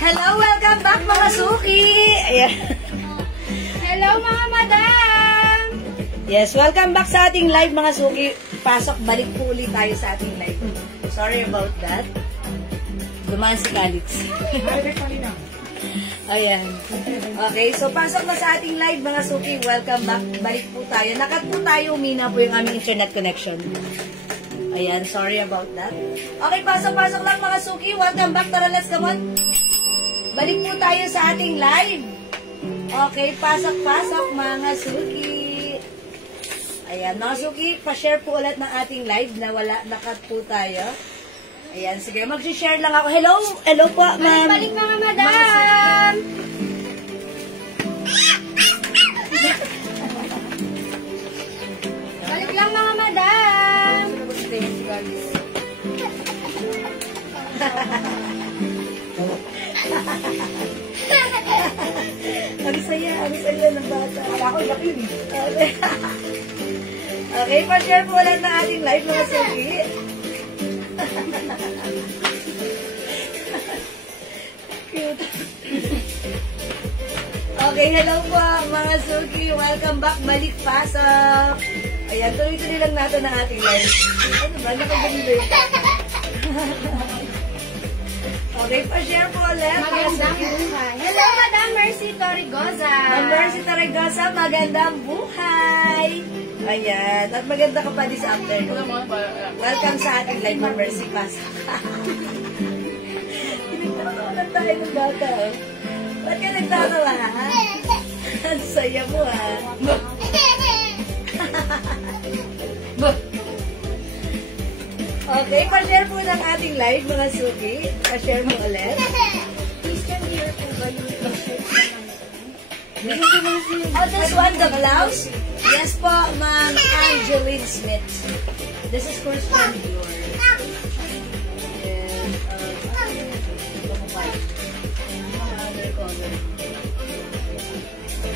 Hello, welcome back mga suki! Ayan. Hello mga madam! Yes, welcome back sa ating live mga suki. Pasok, balik po ulit tayo sa ating live. Sorry about that. Dumaan si Calix. Ayan. Okay, so pasok na sa ating live mga suki. Welcome back. Balik po tayo. Nakat po tayo, umina po yung aming internet connection. Ayan, sorry about that. Okay, pasok-pasok lang mga suki. Welcome back. Tara, let's come on. Balik po tayo sa ating live. Okay, pasok-pasok mga suki. Ayan, mga suki, pa-share po ulit ng ating live na wala, nakat po tayo. Ayan, sige, mag-share lang ako. Hello, hello po, ma'am. Balik mga madam! Balik lang mga madam! Ang saya ng bata. Ako, laki. Okay, pa-share po ulit ng ating live mga suki. Cute. Okay, hello po mga suki. Welcome back. Balik pasok. Ayan, tuloy-tuloy lang natin ang ating live. Ano ba? Nakaganda yun. Okay, pa-share po ulit. Magandang buhay. Hello, Madam Mercy Torrigosa. Ma'am Mercy Torrigosa, magandang buhay. Ayan, at maganda ka pa this afternoon. Welcome sa ating live, Ma'am Mercy. Pasok. Pinagtatawa tayo ng bata. Ba't ka nagtatawa, ha? Ang saya mo, ha? Okay, pa-share po ng ating live, mga suki. Pa-share mo ulit. Please can hear po ba yung Oh, this one, the blouse? Yes po, Ma'am Angeline Smith. This is Christian Dior.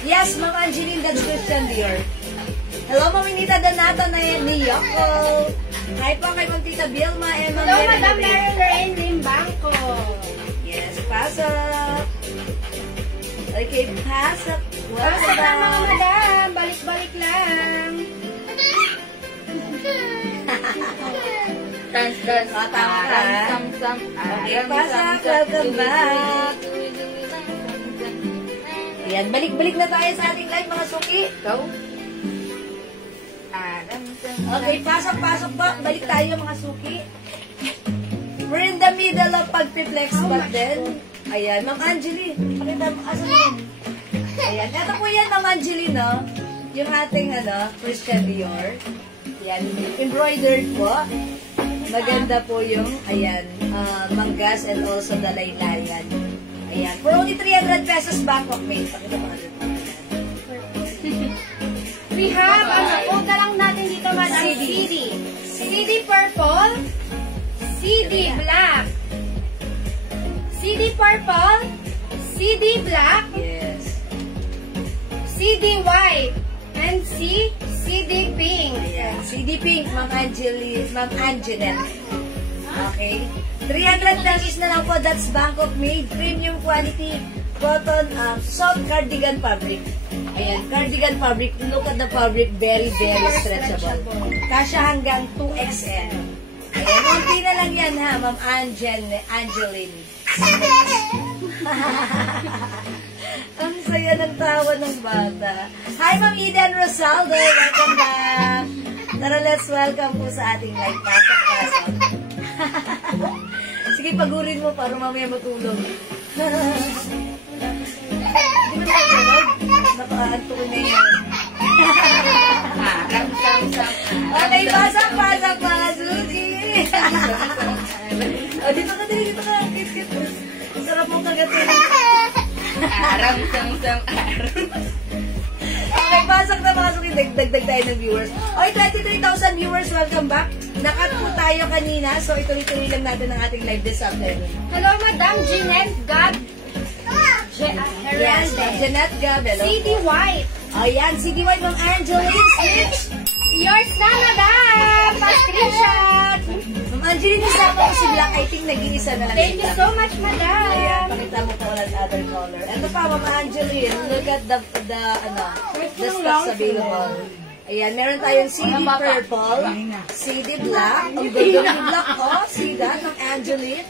Yes, Ma'am Angeline, that's Christian Dior. Hello, Ma'am Inita Donato na ni Yoko. Hi po kay Ma'am Tita Vilma and Ma'am Hello, Madam Mary Lorraine Limbanco. Yes, pasok. Okay, pasok. Pasok na mga madam. Balik-balik lang. Dance. Oh, tama ka. Okay, pasok. Welcome back. Ayan, balik-balik na tayo sa ating live, mga suki. Go. Okay, pasok po. Balik tayo, mga suki. We're in the middle of pag-flex back then. Ayan, Ma'am Angeline. Pakita mo, asan yun? Ayan, eto po yan, Ma'am Angeline, no? Yung ating, Christian Dior. Ayan, embroidered po. Maganda po yung, ayan, manggas and also the laylayan. Ayan, for only 300 pesos Bangkok made. Pakita mo natin. We have, punta lang natin dito, Madam, CD. CD purple, CD black, CD purple, CD black, Yes. CD white, and CD pink. Ayan, CD Pink, Ma'am Angeline, Ma'am Angeline. Okay. 300 pesos na lang po. That's Bangkok made. Premium quality cotton soft cardigan fabric. Ayan, cardigan fabric. Look at the fabric. Very, very stretchable. Kasya hanggang 2XL. Ayan, unti na lang yan ha, Ma'am Angeline. Ang saya ng tawa ng bata. Hi, Ma'am Eden Rosaldo. Welcome back. Tara, let's welcome po sa ating live. Pasok. Sige, pagurin mo para mamaya matulog. Hindi mo nakatulog? Nakaanto ko na yun. Okay, pasok, mga Suki. Dito ka. Kit. Sarap mong kagatin. Aram. Okay, pasok na mga Suki. Dagdag tayo ng viewers. Okay, 23,000 viewers. Welcome back. Nakat po tayo kanina. So, ituloy-tuloy lang natin ang ating live this afternoon. Hello, Madam Jeanette Gab. Yes, Jeanette Gab. Hello. CD White. Ayan, CD White ng Angeline Snitch. Yours na, Madam. Pa-screenshot. Ma'am Angeline, isama ko si Black. I think nag-iisa na lang. Thank you so much, Madam. Ayan, pakita mo po ulit other color. Ito pa, Ma'am Angeline. Look at the stocks available. Ayan, meron tayong CD Purple, CD Black. Ang ganda ni Black, oh. See that, Ma'am Angeline?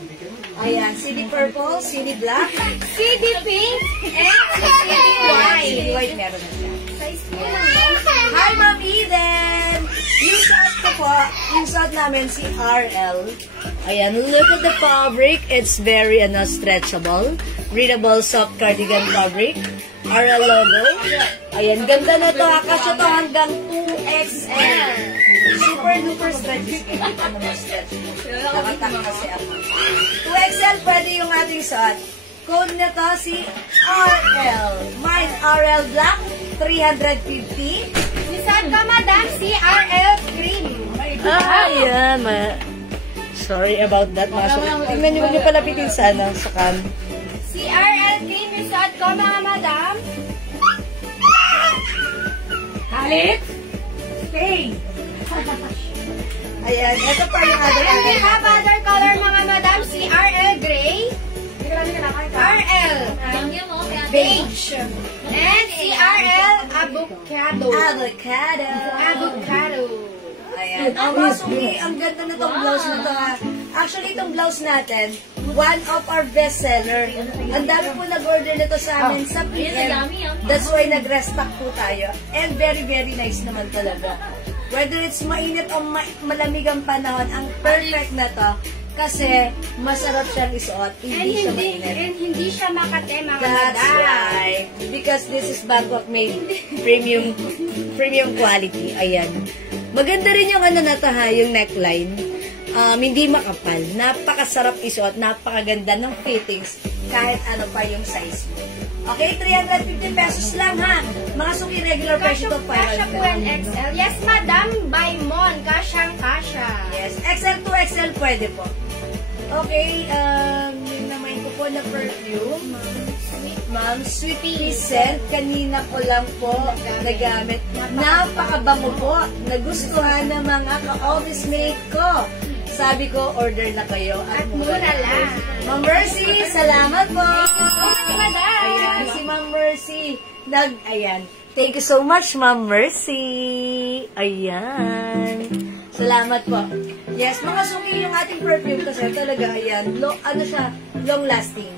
Ayan, CD Purple, CD Black, CD Pink, and CD White. CD White meron na siya. Size po lang. Hi, Ma'am Eden! Yung suot ko po, yung suot namin si RL. Ayan, look at the fabric. It's very stretchable. Breathable, soft cardigan fabric. RL logo. Ayan, ganda na to. Kasi to hanggang 2XL. Super duper stretchy. Ito naman stretchy. Nakatak kasi ako. 2XL pwede yung ating suot. Code na to si RL. Mine, RL Black, 350. Saan ka, Madam? Si RL Green. Ayan. Sorry about that. Tingnan nyo palapitin sana sa cam. Si RL Green, resort ko, mga Madam. Halit? Stay. Ayan. Ito pa yung other And we color. have other color, mga Madam. Si RL Gray. RL Beige. And si RL Avocado. Avocado. Ayan. Mga Suki, ang ganda na itong blouse na ito ha. Actually, itong blouse natin, one of our bestseller. Ang dami po nag-order nito sa amin sa PM. That's why nag-restock po tayo. And very, very nice naman talaga. Whether it's mainit o malamig ang panahon, ang perfect na to. Kasi masarap siyang isuot. Hindi siya mainit. And hindi siya makate, mga That's Madam. right. Because this is Bangkok made premium quality. Ayan. Maganda rin yung na to ha, yung neckline. Hindi makapal. Napakasarap isuot. Napakaganda ng fittings. Kahit ano pa yung size mo. Okay, 350 pesos lang ha. Mga Suki regular price ito. Kasha po and XL. Yes, Madam. By Mon. Kasyang kasha. Yes, XL to XL pwede po. Okay, yung naman ko po na perfume. Ma'am, Sweet Scent. Kanina ko lang po nagamit. Napakabango po. Nagustuhan ng mga ka-office mate ko. Sabi ko, order na kayo at mura lang. Ma'am Mercy, salamat po. Madam. Ayan, si Ma'am Mercy. Ayan. Thank you so much, Ma'am Mercy. Ayan. Salamat po. Yes, mga Suki yung ating perfume kasi talaga, ayan, long lasting.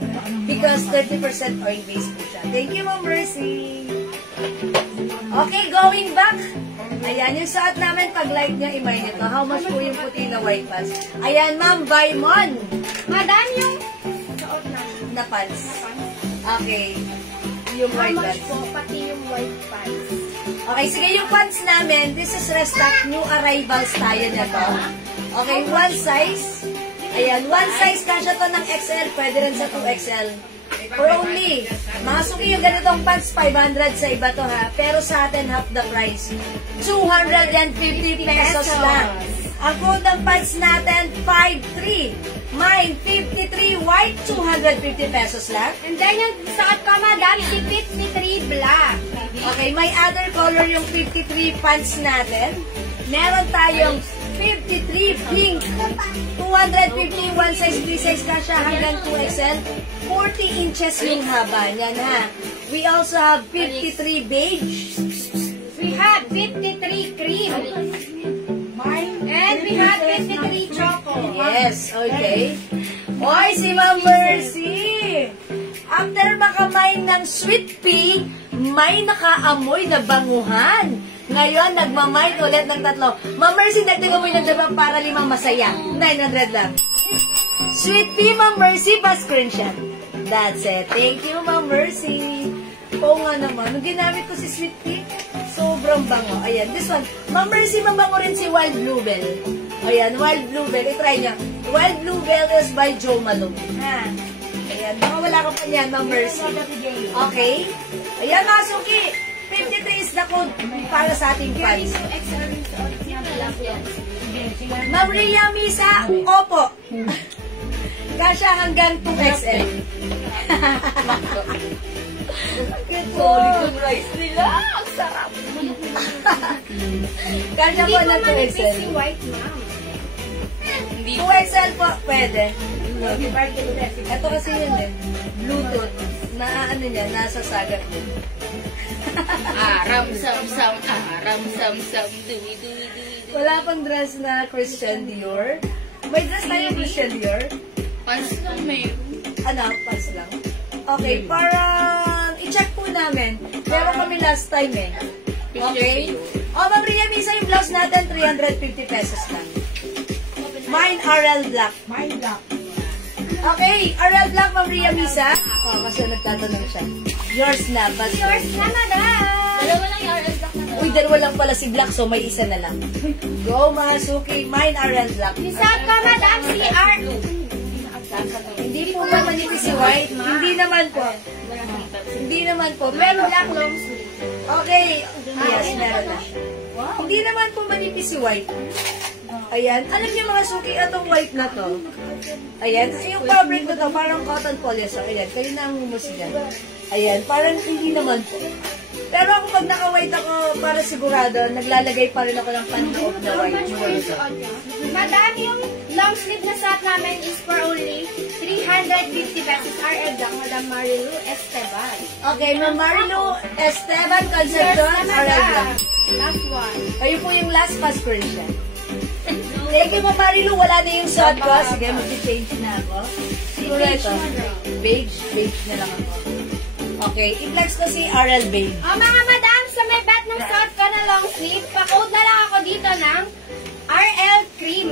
Because 30% oil-based po siya. Thank you, Ma'am Mercy. Okay, going back. Ayan, yung suot namin, pag light niya, imay nito. How much po yung puti na white pants? Ayan, Ma'am, by Mon. Madam, yung suot Na pants. Okay. Yung white How much pants. po, pati yung white pants. Okay, sige, yung pants namin, this is restock, new arrivals tayo na to. Okay, one size. Ayan, one size, kasya to ng XL, pwede rin sa 2XL. For only, mga Suki, yung ganitong pants, 500 sa iba to ha. Pero sa atin, half the price. 250 pesos lang. Ang code ng pants natin, 53. Mine, 53 white, 250 pesos lang. And then yung suot ko, Madam, si 53 black. Okay, may other color yung 53 pants natin. Meron tayong 53 pink. 250 one size, 3 size kasha hanggang 2XL. 40 inches yung haba niyan ha. We also have 53 beige. We have 53 cream. And we have 53 choco. Yes, okay. Oy, si Ma'am Mercy! After makamain ng sweet pea, may nakaamoy na banguhan. Ngayon, nagmamain ulit ng 3. Ma'am Mercy, dagdagan mo yung nagdabang para 5 masaya. 900 lang. Sweet pea, Ma'am Mercy, pa-screenshot. That's it. Thank you, Ma'am Mercy. Oo nga naman. Nung ginamit ko si sweet pea, sobrang bango. Ayan, this one. Ma'am Mercy, mabango rin si Wild Bluebell. Ayan, Wild Bluebell. I-try niya. Wild Bluebell is by Joe Malone. Ha? Ayan, baka wala ka pa niyan, Ma'am Mercy. Okay? Ayan, Masuki. 53 is the code para sa ating fans. Ma'am Ria Misa, opo. Kasya hanggang 2XL. Solid yung rice nila. Ang sarap. Kasya po na 2XL. 2XL po, pwede. Ito kasi yun eh. Bluetooth. Na ano niya, nasa sagat. Aram sam sam, aram sam sam, dumi dumi dumi. Wala pang dress na Christian Dior. May dress tayo Christian Dior? Pants lang may. Ano, pants lang. Okay, para i-check po namin. Meron kami last time eh. Okay? O, Ma'am Ria Misa, yung blouse natin, 350 pesos lang. Mine, RL Black. Mine Black. Okay, RL Black, Ma'am Ria Misa. O, kasi nagtatanong siya. Yours na, but Yours na, madam. Dalawa lang yung RL Black na. uy, dalawa lang pala si Black, so may isa na lang. Go, Masuki. Mine, RL Black. Isa ka, madam, si R. Hindi po ba manipis si White? Hindi naman po. Hindi naman po. Pero Black long sleeve. okay. Yes, meron na. Hindi naman po manipis si White. Ayan. Alam niyo mga suki, itong white na to. Ayan. Yung fabric na to, parang cotton polyester. Ayan. Kayo na ang humus dyan. Ayan. Parang hindi naman po. Pero ako pag naka-white ako, para sigurado, naglalagay pa rin ako ng panloob na white. Madam, yung long sleeve na suot namin is for only 350 pesos. RL Black, Madam Marilu Esteban. Okay, Ma'am Marilu Esteban, Concepcion, RL Black. Last one. Kayo po yung last pass siya. Thank you, Ma'am Marilu. Wala na yung suot ko. Sige, mag-change na ako. Siguro ito. Beige. Beige na lang ako. Okay, i-flex ko si RL Beige. O mga madam, sa may bet ng suot ko na long sleeve, pa-code na lang ako dito ng RL Cream.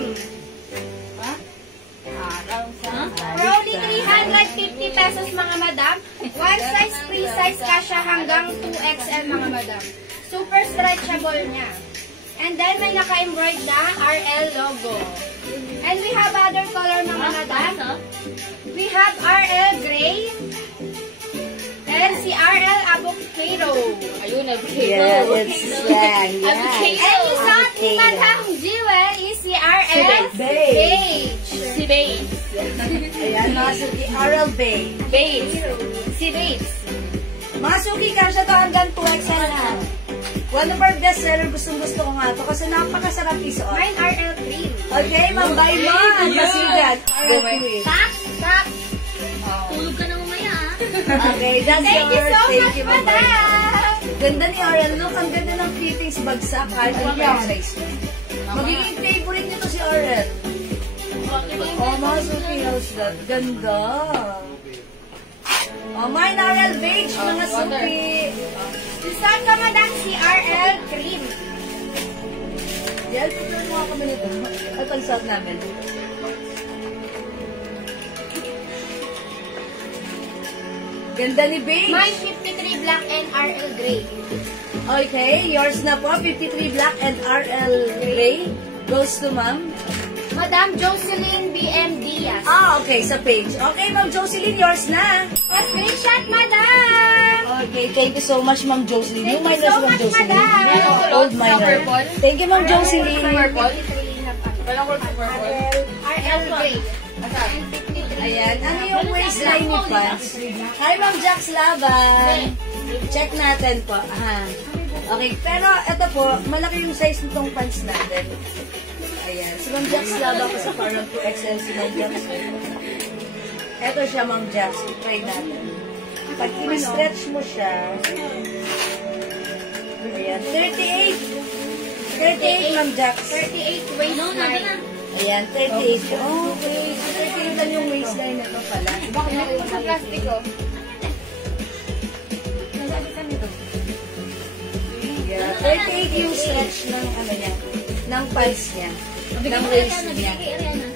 For only 350 pesos mga madam. One size, free size kasha hanggang 2XL mga madam. Super stretchable niya. And then may naka-embroid na RL logo. And we have other color mga madam. We have RL Gray. And si RL Avocado. Ayun, Yeah, it's yan. And yung suot ni Madam Jewel is si RL Beige. Si Babe. Ayan, mga suki, RL Beige. Babe. Si Babe. Mga suki, kasha to hanggang 2XL na. One of our best seller, gustong-gusto ko nga to kasi napakasarap isuot. Mine RL Cream. Okay, Ma'am Bayman. Masigat. Tap, tap. Tulog ka na mamaya ah. Okay, that's Thank you yours. so Thank much, you, Ma'am Bayman. madam. Ganda ni RL. Look, ang ganda ng fittings bagsak. Kahit ang size mo. Magiging favorite nito si RL. Oh, mga suki, how's that? Ganda. Oh, mine RL Beige, mga suki. Suot ka madam si RL Cream. Yan, pagkakas mo kami nito. At ang suot namin. Ganda ni Beige. Mine 53 black and RL Gray. Okay, yours na po. 53 black and RL gray. Goes to Ma'am. Madam Jocelyn BM Diaz. Ah, okay, sa page. Okay, Ma'am Jocelyn, yours na. O, screenshot, madam. Okay, thank you so much, Ma'am Jocelyn. Thank Yung you minus so Ma'am much, Jocelyn. madam. Old minor. Thank you, Ma'am Jocelyn. Walang work sa purple. RL Gray. Ayan, ano yung waistline ni pants? Hi, Ma'am Jax Laban. Check natin po. Okay, pero ito po, malaki yung size nitong pants natin. Ayan. Si Ma'am Jax laba ko sa parang 2XL si Ma'am Jax. Ito siya, Ma'am Jax. Try natin. Pag in-stretch mo siya, ayan, 38. 38, Ma'am Jax. 38 waistline. Ayan, 38. Oh, okay. So, 38 lang yung waistline na ito pala. Bakit na ito sa plastic ko? Yeah, 38 yung stretch ng ano niya, ng pants niya, ng waist niya. Kay Ariana.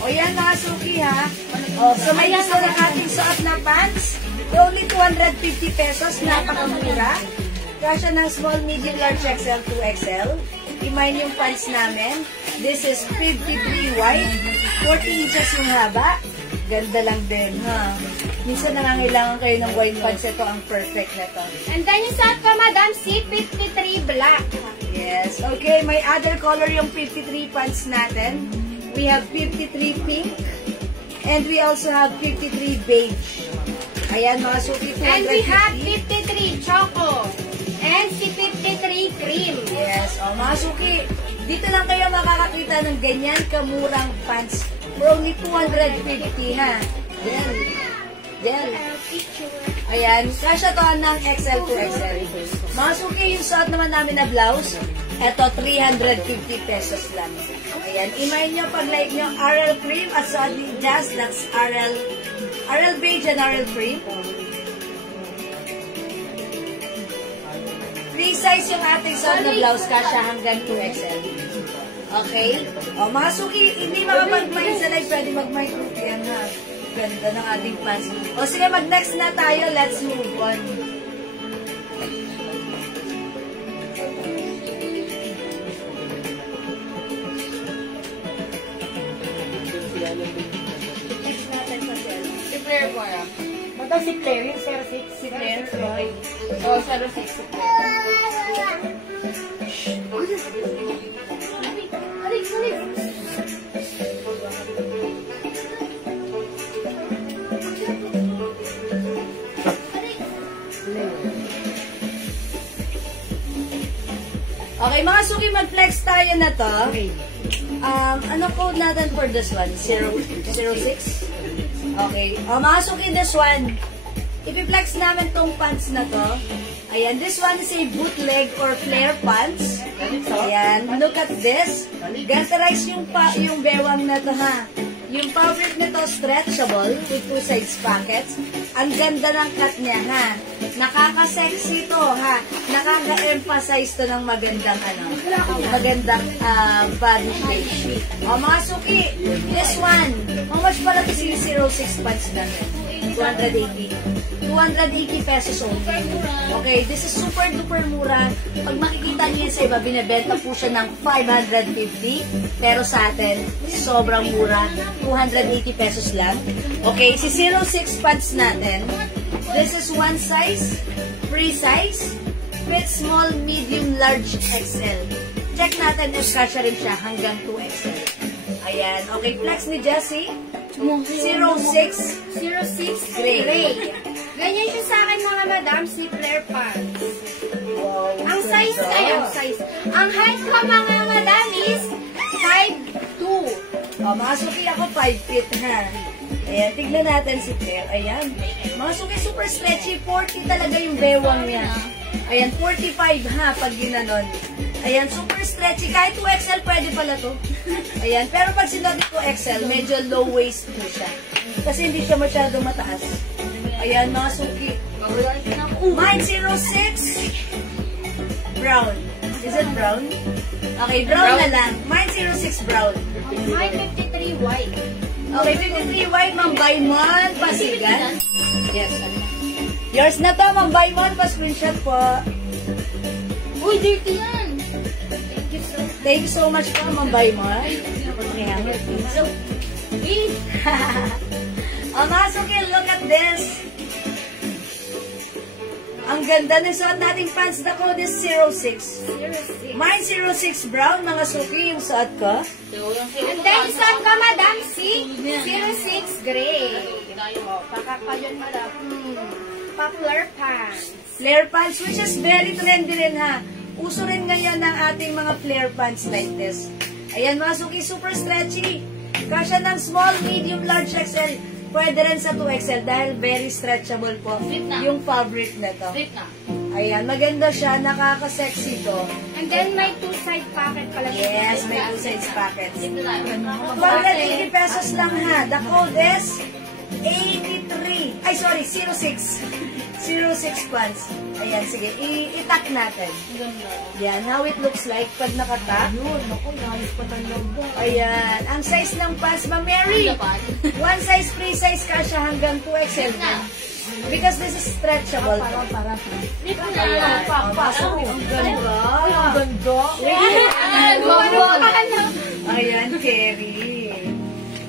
O yan mga suki ha. O, so may gusto ng ating suot na pants. Only 250 pesos, napakamura. Kasya ng small, medium, large, XL, 2XL. Imayin yung pants namin. This is 53 wide, 40 inches yung haba. Ganda lang din, ha? Minsan nangangailangan kayo ng wide pants. Ito ang perfect na to. And then yung suot ko, Madam, C53 black. Yes. Okay, may other color yung 53 pants natin. We have 53 pink. And we also have 53 beige. Ayan, mga suki, 250. And we have 53 choco. And C53 cream. Yes. O, mga suki, dito lang kayo makakakita ng ganyan kamurang pants. For only 250, ha? Del. Ayan. Kasya to ng XL to XL. Mga suki, yung suot naman namin na blouse, eto 350 pesos lang. Ayan. Imayin nyo pag like nyo RL cream at suot ni Jazz, that's RL beige and RL cream. Free size yung ating suot na blouse, kasya hanggang 2XL. Okay? O, mga suki, hindi makapag-mind sa live, pwede mag-mind group yan, ha? Ganda ng ating pants. O, sige, mag-next na tayo. Let's move on. Tips natin sa sel. Si Claire ko yan. Ba't si Claire? Yung 06? Si Claire, okay. Oo, 06 si Claire. Okay, mga suki, mag-flex tayo na to. Ano code natin for this one? 06? Okay. Mga suki, this one. Ipi-flex namin tong pants na to. Ayan, this one is a bootleg or flare pants. Ayan, look at this. Ganterize yung bewang na to, ha. Yung fabric nito, stretchable with two sides pockets. Ang ganda ng cut niya, ha. Nakaka-sexy to, ha. Nakaka-emphasize to ng magandang, magandang body shape. O, mga suki, this one. How much pala to si 06 pants natin? 280. 280 pesos only. Okay, this is super duper mura. Pag makikita niyo yan sa iba, binibenta po siya ng 550. Pero sa atin, sobrang mura. 280 pesos lang. Okay, si 06 pants natin. This is one size, free size, with small, medium, large, XL. Check natin if kasya rin siya hanggang 2XL. Ayan. Okay, flex ni Jessie. 06 gray. Ganyan siya sa akin, mga madam, si Flare pants. Wow. Ang size, ang height ko, mga madam, is 5'2". O, mga suki ako 5 feet, ha. Ayan, tignan natin si Claire. Ayan. Mga suki, super stretchy. 40 talaga yung bewang niya. Ayan, 45, ha, pag ginanon. Ayan, super stretchy. Kahit 2XL, pwede pala to. Ayan, pero pag sinabi ko XL, medyo low waist po siya. Kasi hindi siya masyado mataas. Ayan, mga suki. Mine 06. Brown. Is it brown? Okay, brown na lang. Mine 06 brown. Mine 53 white. Okay, 53 white, Ma'am Baymon, Pasigan. Yes. Yours na to, Ma'am Baymon, pa-screenshot po. Uy, dirty yan. Thank you so much po, Ma'am Baymon. So, mga suki, look at this. Ang ganda ng suot nating pants na code is 06. Mine 06 brown, mga suki, yung suot ko. And then, yung suot ko, madam, si 06 gray. Pakakayon, madam. Popular pants. Flare pants, which is very trendy rin, ha. uso rin ngayon ng ating mga flare pants like this. Ayan mga suki, super stretchy. Kasya ng small, medium, large, XL. Pwede rin sa 2XL dahil very stretchable po yung fabric na to. Ayan, maganda siya, nakaka-sexy to. And then may 2-side pocket pala siya. Yes, may 2 sides pockets. 280 pesos lang ha. The code is 83. Ay, sorry, 06. 06 pants. Ayan, sige, itak natin. Yan, how it looks like pag nakatak. Yun, naku, nais pa talaga. Ayan, ang size ng pants, Ma'am Mary. One size, free size kasya hanggang 2XL din. Because this is stretchable. Para. Ayan, pasok. Ang ganda. Ay, ang ganda. Ayan, Kerry.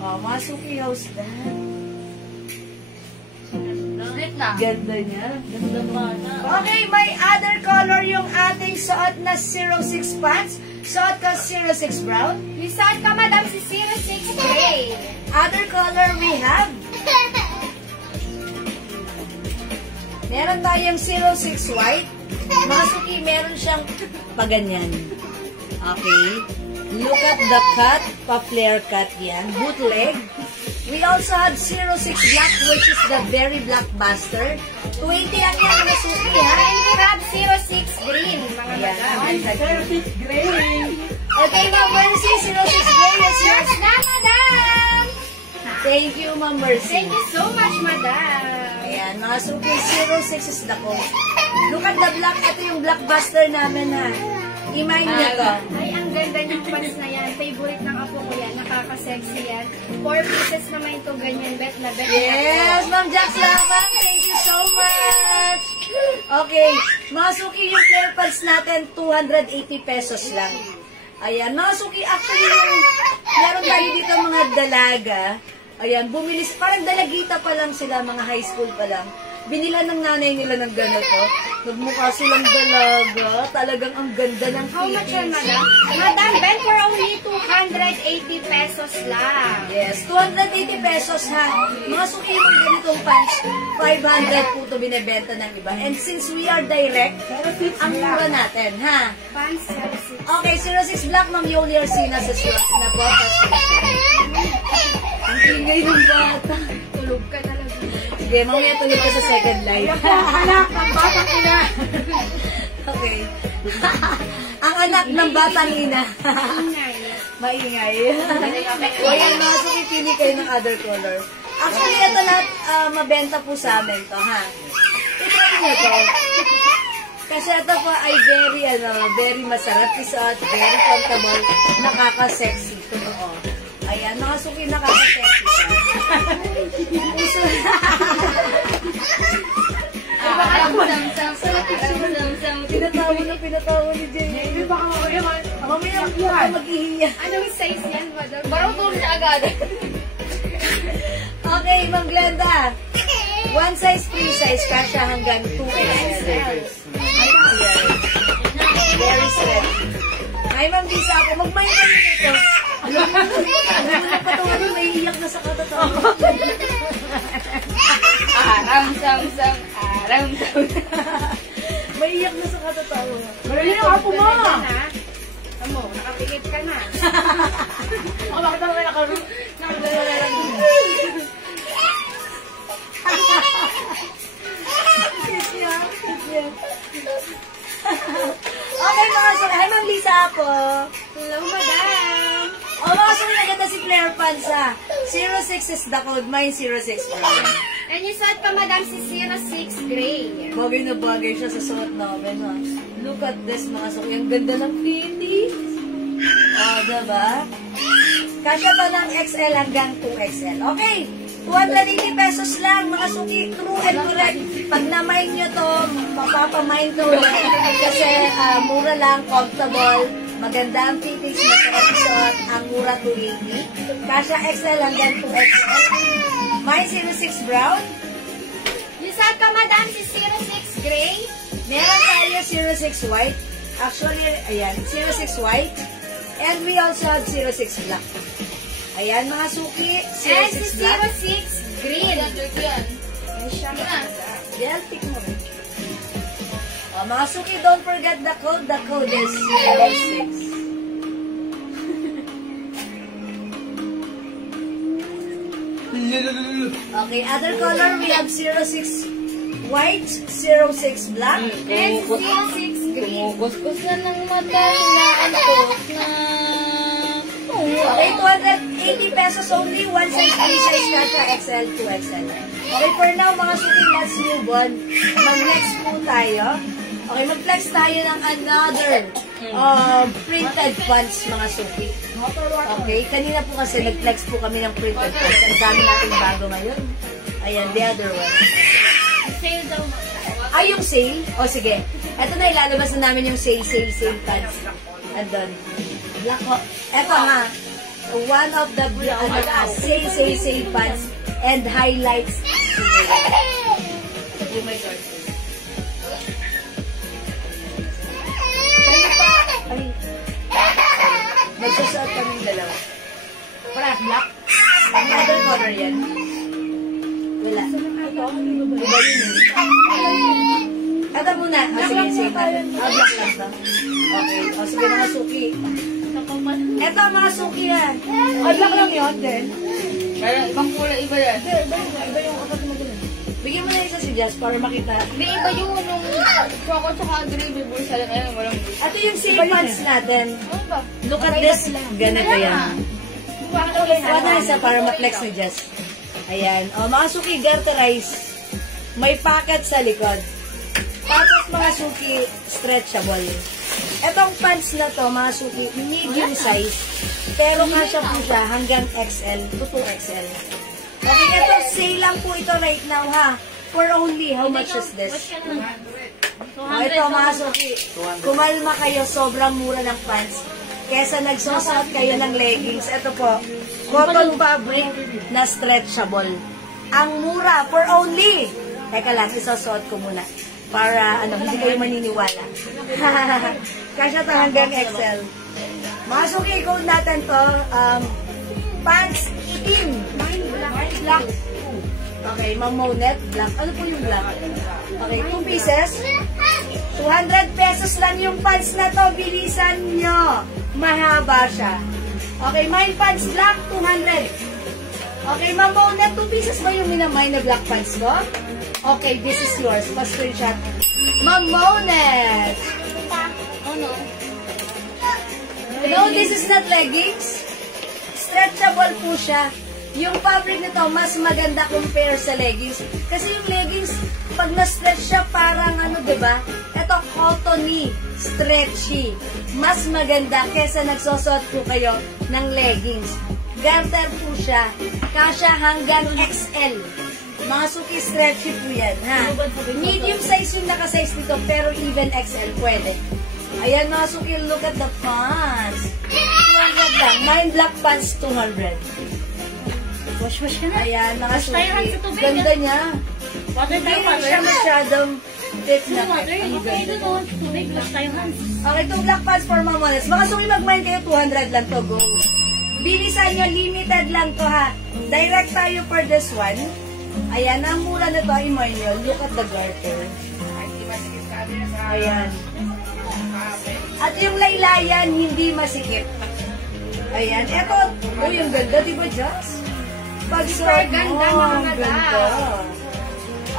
Oh, masuki house na. Ganda niya. Okay, may other color yung ating suot na 06 pants. Suot ka 06 brown. Lisaan ka, madam, si 06 gray. Other color we have. Meron tayong 06 white. Mga suki, meron siyang paganyan. Okay. Look at the cut. Pa-flare cut yan. Bootleg. We also have 06 black, which is the very blockbuster. 20 ang yan, mga suki, ha? And we have 06 green, mga Ayan. madam. 06 gray. Okay, Ma'am Mercy, 06 gray is yours. Yes, na, madam! Thank you, Ma'am Mercy. Thank you so much, madam. Ayan, mga suki, 06 is the code. Look at the black. Ito yung blockbuster namin, ha? Imagine nyo to. Ay, ang ganda ng pants na yan. Favorite ng apo ko yan. Nakaka-sexy yan. 4 pieces naman ito, ganyan. Bet na bet. Yes, Ma'am Jax Lamang. Thank you so much. Okay, mga suki, yung flare pants natin, 280 pesos lang. Ayan, mga suki, actually, meron tayo dito mga dalaga. Ayan, bumilis, parang dalagita pa lang sila, mga high school pa lang. Binila ng nanay nila ng ganito. Nagmukha silang dalaga. Talagang ang ganda ng How much yan, fittings. madam? Madam, bet for only 280 pesos lang. Yes, 280 pesos ha. Mga suki yung ganitong pants, 500 po ito binibenta ng iba. And since we are direct, ang mura natin, ha? Pants, 06. Okay, 06 Black, Ma'am Yoli Arcina sa slots na po. Ang ingay ng bata. Tulog ka talaga. Sige, mamaya tulog ka sa second life. Anak, ang batang ina. Okay. Ang anak ng batang ina. Ingay. Maingay. O yan, mga suki, pili kayo ng other color. Actually, ito lahat mabenta po sa amin to, ha? Ito nyo to. Kasi ito po ay very masarap isuot, very comfortable, nakaka-sexy. Totoo. Ayan, mga suki, nakaka-sexy siya. Uso. Pinatawa ni Jenny. Mamaya mag-ihiya. Anong size yan, madam? Parang tulog na agad. Okay, Ma'am Glenda. One size, free size, kasya hanggang 2XL. Very stretchy. Ay, Ma'am Lisa, ako, magmayin kami nito. Alam mo na patawa niyo, may iyak na sa katatawa. Aram-sam-sam. May iyak na sa katatawa. Marami na ako mo. Amo, nakapikit ka na. Bakit naman nakaroon? Okay, mga sir. Hi, Ma'am Lisa ako. Hello, madam. O, mga sir, naganda si Flare Pants, ha. 06 is the code. Mine 06 brown. And you suot pa, madam, si 06 gray. Bagay na bagay siya sa suot namin, ha. Look at this, mga sir. Ang ganda ng fittings. O, diba? Kasya pa ng XL hanggang 2XL. Okay. 280 pesos lang, mga suki, true and correct. Pag na-mine nyo to, mapapamine to ulit. Kasi mura lang, comfortable, maganda ang fittings, masarap isuot, ang mura 280. Kasya XL hanggang 2XL. Mine 06 brown. You suot pa, madam, si 06 gray. Meron tayo 06 white. Actually, ayan, 06 white. And we also have 06 black. Ayan, mga suki, And 06 si black. 06 green. Yan. Ay, siya, madam. Yan, tik mo. O, Mga suki, don't forget the code. The code is 06. Okay, other color, we have 06 white, 06 black. And 06 green. Kuskus na ng mata, inaantok na. Okay, 280 pesos only. One size, three size kasha, XL, 2XL. Okay, for now, mga suki, let's move on. Mag-next po tayo. Okay, mag-flex tayo ng another printed pants, mga suki. Okay, kanina po kasi nag-flex po kami ng printed pants. Ang dami natin bago ngayon. Ayan, the other one. Sale daw. Ay, yung sale? O, sige. Ito na, ilalabas na namin yung sale pants. Andun. Black ho. Ito nga. One of the sale pants and highlights. Oh my God. Magsusuot kaming dalawa. Para black. Another color yan. Wala. Iba yun eh. Ito muna. Sige, sige. Black lang ba? Okay. O sige mga suki. Ito mga suki yan. Black lang yun din. Parang ibang kulay, iba yan. Iba yung kapag mo dun. Bigyan mo na isa si Jess para makita. May iba yung nung choco tsaka green, may bulsa lang. Ayun, walang bulsa. Ito yung sale pants natin. Ano ba? Look at this. Ganito yan. Wala na isa para ma-flex ni Jess. Ayan. O, mga suki, garterize. May pocket sa likod. Tapos mga suki, stretchable. Etong pants na to, mga suki, medium size. Pero kasya po siya hanggang XL to 2XL. Okay, ito, sale lang po ito right now, ha? For only, how much is this? Ito, mga suki, kumalma kayo, sobrang mura ng pants. Kesa nagsusot kayo ng leggings. Ito po, cotton fabric na stretchable. Ang mura, for only. Teka lang, isusuot ko muna. Para, hindi kayo maniniwala. Kasya to hanggang XL. Mga suki, code natin to, pants itim. Black. Okay, mamonet, black. Ano po yung black? Okay, 2 pieces. 200 pesos lang yung pants na to. Bilisan nyo. Mahaba siya. Okay, mine pants black, 200. Okay, mamonet, 2 pieces ba yung minamay na black pants ko? Okay, this is yours. Pa-screenshot. Mamonet! Oh no. No, this is not leggings. Stretchable po siya. Yung fabric nito, mas maganda compare sa leggings. Kasi yung leggings, pag na-stretch siya, parang diba? Ito, cottony, stretchy. Mas maganda kesa nagsosot po kayo ng leggings. Garter po siya. Kasya hanggang XL. Mga suki, stretchy po yan, ha? Medium size yung nakasize nito, pero even XL pwede. Ayan, mga suki, look at the pants. 200 lang. Mine black pants, 200. Wash ka na. Ayan, mga Wash tayo suki. sa tubig, Ganda niya. Water Hindi tayo, rin siya masyadong fit na. Water, okay doon. Tubig, wash tayo hands. Okay, 2 black pants for Mamones. Mga suki, mag-mine kayo, 200 lang to, go. Bilisan nyo, limited lang to, ha. Direct tayo for this one. Ayan, ang mura na to, i-mine nyo. Look at the garter. Ayan. At yung laylayan, hindi masikip. Ayan, eto. Uy, yung ganda, di ba, Joss? Super ganda, mga madam.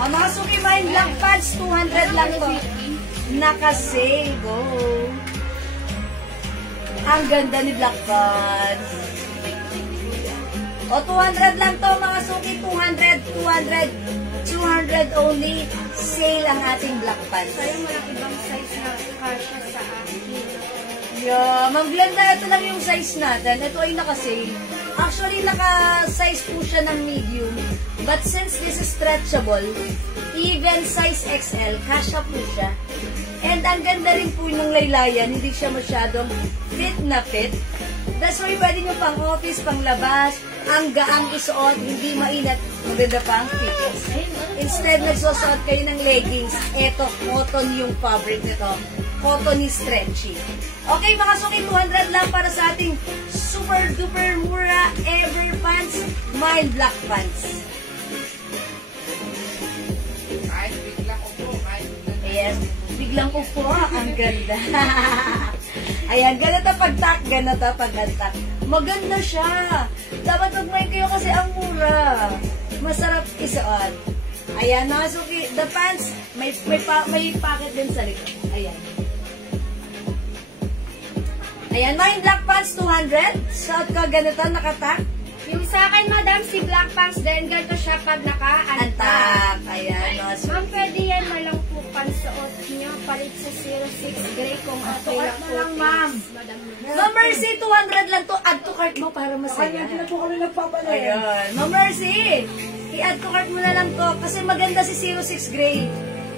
O, mga suki, mine black pants, 200 lang to. Naka-sale, go. Ang ganda ni black pants. O, 200 lang to, mga suki, 200 only. Sale ang ating black pants. Kaya malaki bang size na kasha sa akin? Yeah, Ma'am Glenda, ito lang yung size natin. Ito ay naka-sale. Actually, naka-size po siya ng medium. But since this is stretchable, even size XL, kasha po siya. And ang ganda rin po ng laylayan, hindi siya masyadong fit na fit. That's why pwede nyo pang office, pang labas, ang gaang isuot, hindi mainat. Maganda pa ang fitness. Instead, nagsusuot kayo ng leggings, eto, cotton yung fabric nito. Cottony stretchy. Okay, mga suki, 200 lang para sa ating super duper mura ever pants, mine black pants. Yes. biglang upo. Ang ganda. Ayan, ganito pag-tuck, ganito pag-tuck. Maganda siya. Dapat magmay kayo kasi ang mura. Masarap isuot. Ayan, mga suki, the pants, may pocket din sa likod. Ayan. Ayan, mga black pants, 200. Suot ko ganito, nakatak. Yung sa akin, madam, si black pants din. Ganito siya pag naka-antak. Antak. Ayan, mga suki. Ma'am, pwede yan malang po pansuot niyo. Palit sa 06 gray kung okay lang po. ma'am. Madam. Ma'am Mercy, 200 lang to. Add to cart mo para masaya. Hindi na po kami nagpapalit. Ayan. Ma'am Mercy, i-add to cart mo na lang to. Kasi maganda si 06 Gray.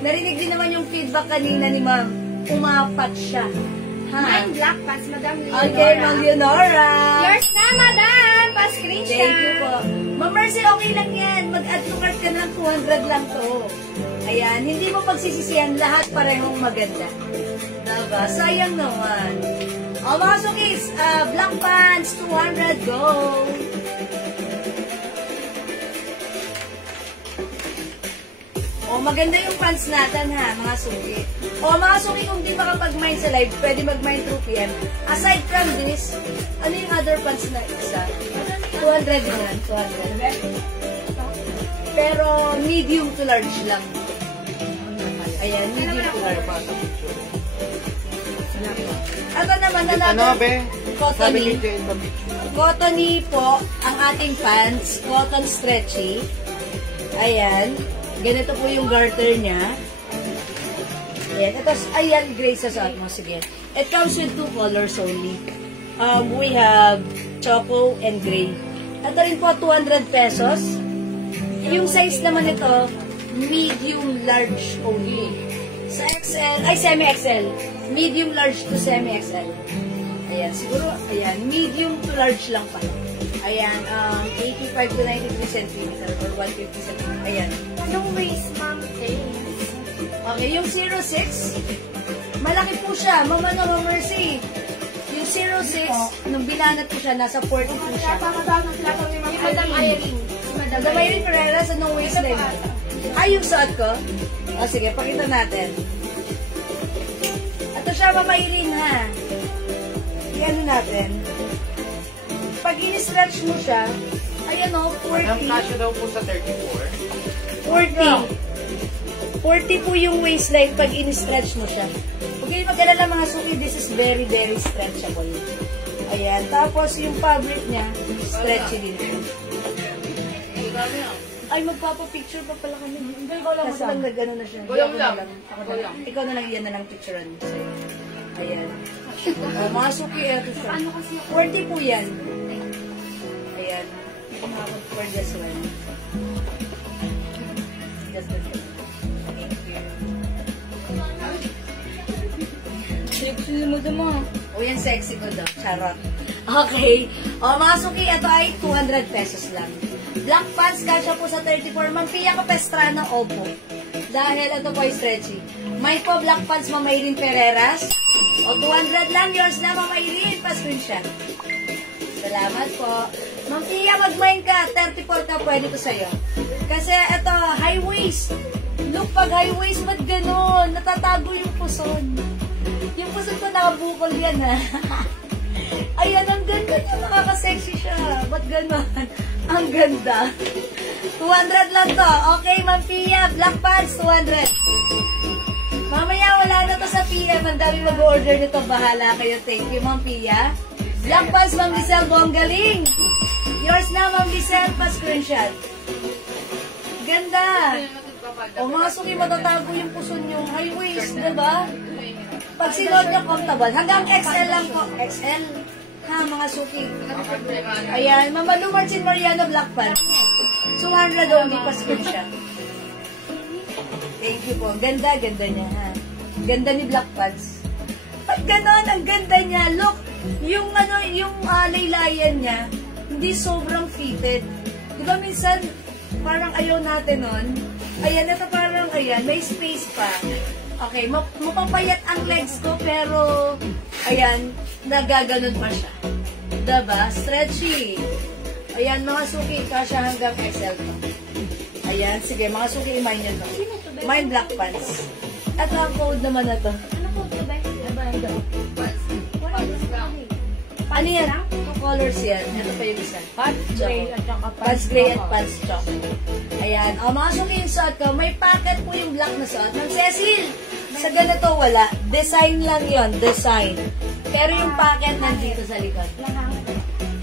Narinig din naman yung feedback kanina ni ma'am. Umapat siya. Ha? Mine black pants, madam. Okay, Ma'am Leonora. Yours na, madam. Pa-screenshot. Thank you po. Ma'am Mercy, okay lang yan. Mag-add to cart ka ng 200 lang to. Ayan, hindi mo pagsisisihan. Lahat parehong maganda. Diba? Sayang naman. O mga sukis, black pants, 200, go! O, maganda yung pants natin ha, mga suki. O, mga suki, kung di makapag-mine sa live, pwede mag-mine through PM. Aside from this, ano yung other pants na isa? 200 yan, 200. Pero, medium to large lang. Ayan, medium to large. Ito naman, Ano, be? Cottony. Sabi niyo in the picture. Cottony po ang ating pants. Cotton stretchy. Ayan. Ganito po yung garter niya. Ayan. Ito, ayan, gray sa suot mo. Sige. It comes with 2 colors only. We have choco and gray. Ito rin po, 200 pesos. Yung size naman ito, medium large only. Sa XL, ay semi-XL. Medium large to semi-XL. Ayan, siguro, ayan, medium to large lang pa. Ayan, 85 to 93 cm or 150 cm. Ayan. Anong waist, ma'am? Okay, yung 06, malaki po siya. Mama na, Ma'am Mercy. Yung 06, nung binanat ko siya, nasa 40 po siya. Yung madam Irene. Madam Irene Ferreras, anong waistline? Ay, yung suot ko? O, sige, pakita natin. Ito siya, Mama Irene, ha? Iyan natin. Pag in-stretch mo siya, ayan o, 40. Kasya daw po sa 34. 40 po yung waistline pag in-stretch mo siya. Huwag kayo mag-alala mga suki, this is very, very stretchable. Ayan. Tapos yung fabric niya, stretchy din. Ay, magpapapicture pa pala kami. Hindi, ikaw lang. Kasi lang nag-ano na siya. Gulong lang. Ako na lang. Ikaw na lang, iyan na lang picturean sa'yo. Ayan. O, mga suki, ito siya. 40 po yan. Ayan. For this one. Just this one. Thank you. Sexy mo naman. O, yan sexy ko daw. Charot. Okay. O, mga suki, ito ay 200 pesos lang. Black pants, kasya po sa 34. Ma'am Pia Capestrano, opo. Dahil ito po ay stretchy. May po black pants, Ma'am Irene Ferreras. O, 200 lang. Yours na, Ma'am Irene. Pa-screenshot. Salamat po. Ma'am Pia, mag-mine ka. 34 ka, pwede ko sa'yo. Kasi ito, high waist. Look, pag high waist, ba't ganun? Natatago yung puson. Yung puson ko nakabukol yan, ha? Ayan, ang ganda niya. Makaka-sexy siya. Ba't ganun? Ang ganda. 200 lang to. Okay, Ma'am Pia. Black pants, 200. Mamaya, wala na to sa PM. Ang dami mag-order nito. Bahala kayo. Thank you, Ma'am Pia. Black pants, Ma'am Giselle Bonggaling. Yours na, Ma'am Giselle. Pa-screenshot. Ganda. O, mga suki, matatago yung puson yung high waist, diba? Pag sinod nyo, comfortable. Hanggang XL lang po. XL. Ha, mga suki. Ayan, Mama Marcin Mariano, black pants. 200 only, pa-screenshot. Thank you po. Ganda, ganda niya, ha. Ganda ni black pants. Pag ganon, ang ganda niya. Look, yung ano, yung laylayan niya, hindi sobrang fitted. Diba minsan, parang ayaw natin nun. Ayan, ito parang, ayan, may space pa. Okay, mapapayat ang legs ko, pero, ayan, nagaganon pa siya. Diba? Stretchy. Ayan, mga suki, kasya hanggang XL to. Ayan, sige, mga suki, i-mine nyo to. Mine black pants. Ito ang code naman na to. Ano po ito ba? Ano yan? Two colors yan. Ano pa yung isa? Pants gray at saka Pants gray at pants chocolate. Ayan. O, mga suki yung suot ko. May packet po yung black na suot. Ng Cecil, sa ganito wala. Design lang yon, design. Pero yung packet nandito sa likod.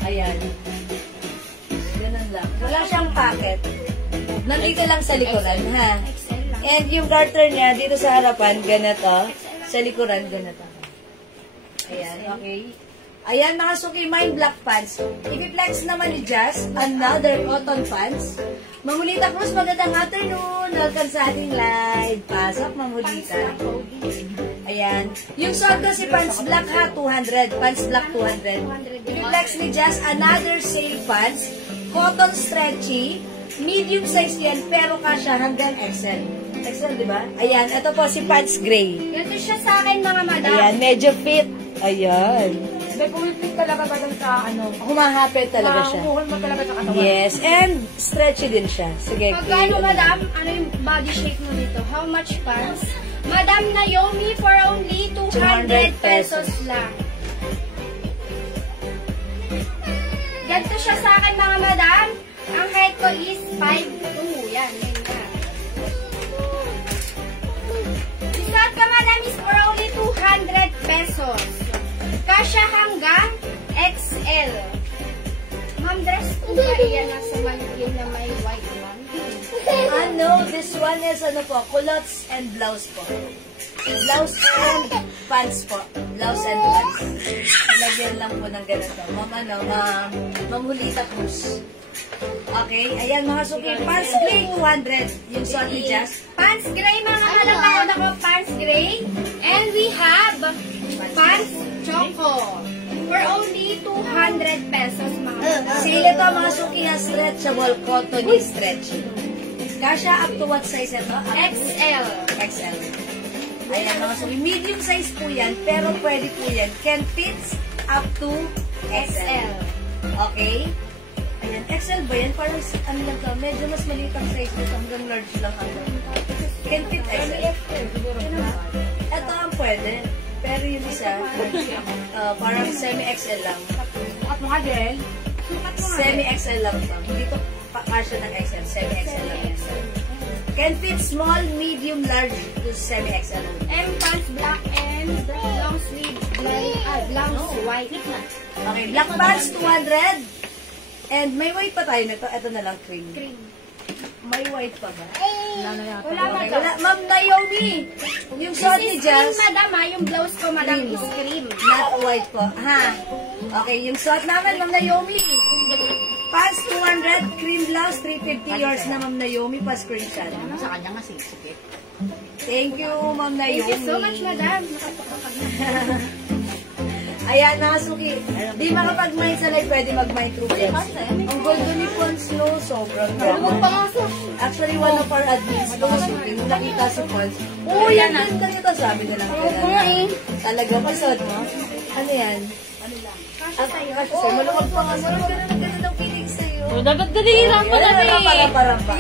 Ayan. Ganun lang. Wala siyang packet. Nandito lang sa likuran, ha? And yung garter niya, dito sa harapan, ganito. Sa likuran, ganito. Ayan, okay. Ayan, mga suki, mine black pants. I-flex naman ni Jazz, another cotton pants. Mamulita Cruz, magandang afternoon. Welcome sa ating live. Pasok, Mamulita. Ayan. Yung suot ko si pants black ha, 200. Pants black, 200. I-flex ni Jazz, another sale pants. Cotton stretchy. Medium size yan, pero kasya hanggang XL. XL, di ba? Ayan, ito po si pants gray. Ganito siya sa akin, mga madam. Ayan, medyo fit. Ayan. May pumipit talaga ba dun sa ano? Humahapit talaga siya. Mahuhol mo talaga sa katawan. Yes, and stretchy din siya. Sige. Magkano, madam? Ano yung body shape mo dito? How much pants? Madam Naomi for only 200 pesos lang. Ganito siya sa akin, mga madam. Ang height ko is 5'2". Yan, yan, yan. Isat ka, madam, is for only 200 pesos. Kasya hanggang XL. Ma'am, dress po ba yan nasa mannequin na may white, ma'am? Ano, this one is ano po, culottes and blouse po. Blouse and pants po. Blouse and pants. Lagyan lang po ng ganito. Ma'am Julita Cruz. Okay, ayan mga suki. Pants gray, 200. Yung suot ni Jazz. Pants gray, mga kalakayan ako, pants gray. And we have pants choco. For only 200 pesos, mga kalakayan. Sale ito mga suki ha, stretchable, cotton is stretchy. Kasha up to what size ito? XL. XL. Ayan mga suki. Medium size po yan, pero pwede po yan. Can fits up to XL. Okay? Ayan, XL ba yan? Parang ano lang to, medyo mas maliit ang size nito, hanggang large lang ang can fit XL. Ito ang pwede. Pero yung isa, parang semi-XL lang. At mga gel. Semi-XL lang to. Dito kasya ng XL, semi-XL lang. Can fit small, medium, large to semi-XL. And pants black and long sleeve, long white. Okay, black pants 200. And may white pa tayo nito. Ito na lang, cream. May white pa ba? Wala, Okay, madam. wala. Ma'am Naomi, yung suot ni This is cream, Jazz, madam, yung blouse ko, madam, is cream. not white po. Ha? Okay, yung suot namin, Ma'am Naomi. Pants 200, cream blouse 350. Yours na, Ma'am Naomi, pa-screenshot. Sa kanya nga sikit. Thank you, Ma'am Naomi. Thank you so much, madam. Ayan, Nasuki. Di makapag-mine sa live, pwede mag-mine through friends. Ang golden ni Pons, no, sobrang ganda. Actually, one of our admins, Nasuki, nung nakita si Pons, oh, yan, ganda nito, sabi na lang. Talaga, pasod mo? Ano yan? Kasha sa'yo. Maluwag pa nga. Maluwag ka na ng ganda ng feeling sa'yo. Dapat daliran mo na rin. Rampa.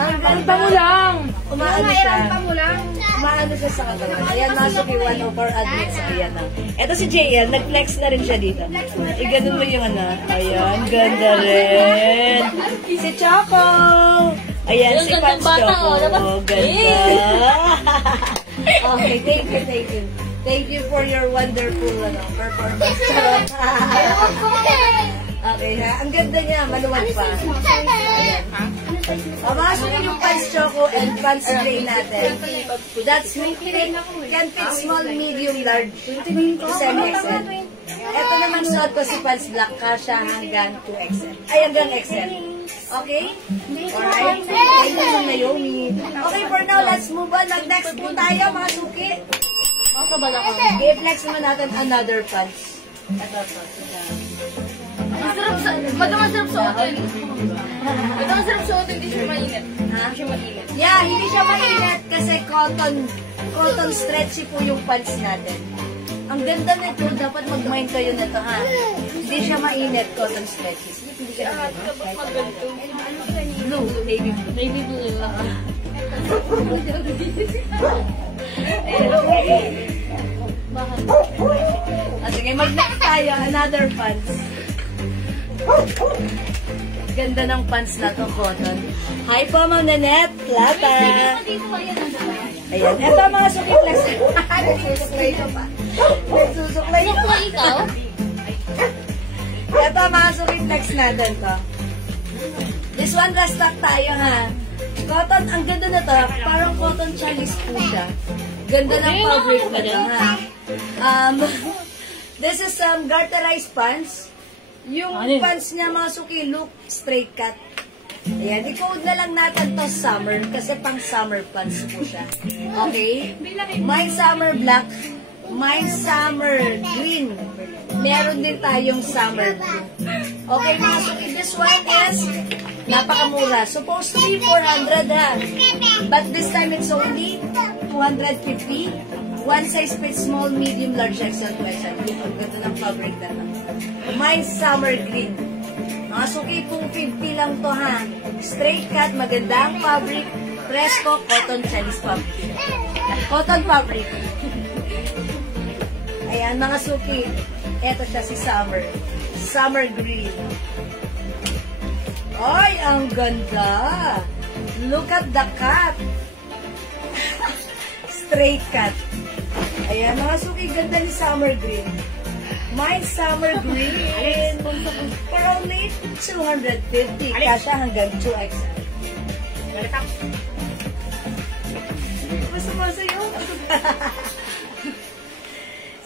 Rampa mo lang. Umaano siya. Rampa mo lang. Umaano siya sa katawan. Ayan, Nasuki, one of our admins. Ayan na. Ito si JL, nag-flex na rin siya dito. Ganun mo yung ano. Ayan, ganda rin. Si Choco. Ayan, si Pats Choco. Ganda. Okay, thank you. Thank you for your wonderful performance. Okay, ha? Ang ganda niya, maluwag pa. Ayan. Masukin yung pants choco and pants gray natin. That's can fit small, medium, large, to semi-XL. Ito naman suot ko si pants black, kasha hanggang 2XL. Ay, hanggang XL. Okay? Alright? Thank you, Naomi. Okay, for now, let's move on. Next po tayo, mga suki. I-flex naman natin another pants. Ito. Masarap suotin. Masarap suotin, hindi siya mainit. Ha? Yeah, hindi siya mainit kasi cotton stretchy po yung pants natin. Ang ganda nito, dapat mag-mind kayo nito, ha? Hindi siya mainit, cotton stretchy. Hindi siya mainit. Blue, navy blue. Navy blue. Sige, mag-next tayo. Another pants. Ganda ng pants na to, cotton. Hi po, Ma'am Nanette. Plata. Ayan. Ito mga sukiplex. Nagsusuklay ko pa. Nagsusuklay ko pa. Ikaw? Ito mga sukiplex natin to. This one, last stock tayo ha. Cotton, ang ganda na to. Parang cotton chalice po siya. Ganda ng fabric na to ha. This is garterized pants. Yung pants niya mga suki, look straight cut. Ayan, i-code na lang natin to summer kasi pang summer pants po siya. Okay? Mine summer black, mine summer green. Meron din tayong summer blue. Okay mga suki, this one is napakamura. Supposed to be 400 ha. But this time it's only 250. One size fits small, medium, large, XL, 2XL. Ang ganda ng fabric na to. Mine summer green. Mga suki, 250 lang to ha. Straight cut, magandang fabric. Fresco, cotton, Chinese fabric. Cotton fabric. Ayan, mga suki. Ito siya si Summer. Summer green. Ay, ang ganda. Look at the cut. Straight cut. Ayan, mga suki, ganda ni Summer green. Mine summer green. For only 250. Kasha hanggang 2XL. Masama sa'yo.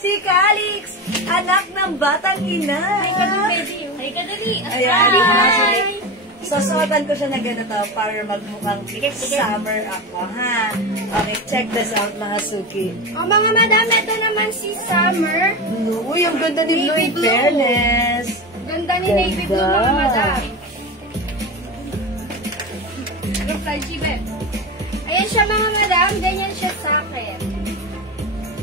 Si Calix, anak ng batang ina. Hi, kadali. Ayan, mga suki. Susuotan ko siya na ganito para magmukhang summer ako, ha? Okay, check this out, mga suki. O mga madam, ito naman si Summer. Blue. Uy, ang ganda ni Blue, in fairness. Ganda ni Navy Blue, mga madam. Reply, Chibe. Ayan siya, mga madam. Ganyan siya sa akin.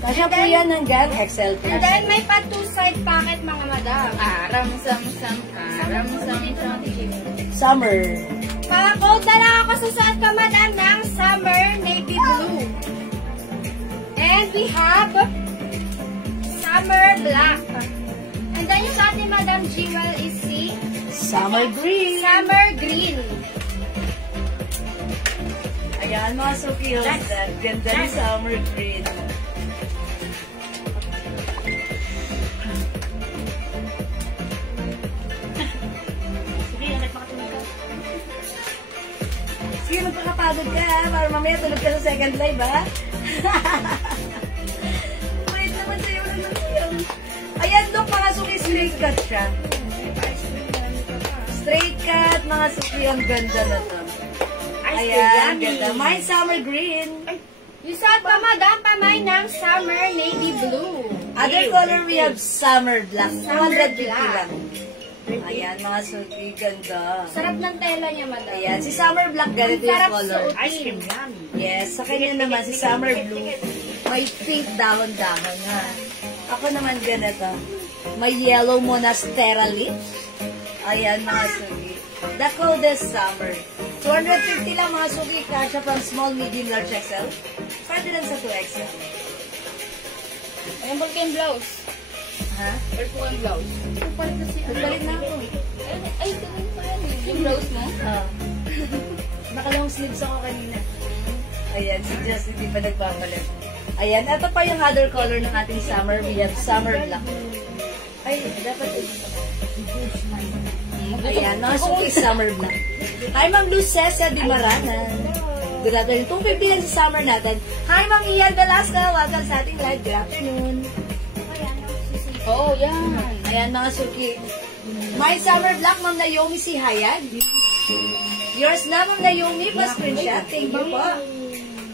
Kasya po yan hanggang XL plus. And then, may pa two-side pocket, mga madam. Karam-sam-sam. Summer. Pa-code na lang ako susuot ka, madam, ng Summer Navy Blue. And we have Summer Black. And then yung sa ating Madam Jewel is si Summer green. Summer Green. Ayan, mga suki. Ganda ni Summer green. Sige, magpakapagod ka ha, para mamaya tulog ka sa second live ha. Wait naman sa'yo na yun. Ayan, look mga suki, straight cut siya. Straight cut, mga suki, ang ganda na to. Ayan, ganda. Mine summer green. Yung sa pa, madam, pamay ng Summer Navy Blue. Other color, we have summer black. Summer 250 black. lang. Ayan, mga suki, ganda. Sarap ng tela niya, madam. Ayan, si summer black, ganito yung Sarap color. suotin. Ice cream yan. Yes, sa kanya naman, si summer blue, may pink dahon-dahon ha. Ako naman ganito. May yellow monastera lips. Ayan, mga suki. The coldest summer. 250 lang mga suki, kasha from small, medium, large XL. Pwede lang sa 2XL. Ayan, bulkan blouse. Ha? Bulkan blouse. Nagpalit na ako. Ay, ganun pa yan. Yung blouse mo? Oo. Naka-long sleeves ako kanina. Ayan, si Just hindi pa nagpapalit. Ayan, ito pa yung other color ng ating summer. We have summer black. Ay, dapat ito. Ayan, mga suki, summer black. Hi, Ma'am Lucesia Di Maranan. Good afternoon. 250 lang sa summer natin. Hi, Ma'am Ian Velasco. Welcome sa ating live. Good afternoon. Oo, yan. Ayan, mga suki. My summer black, Ma'am Naomi si Hayag. Yours na, Ma'am Naomi. Pa-screenshot. Thank you po.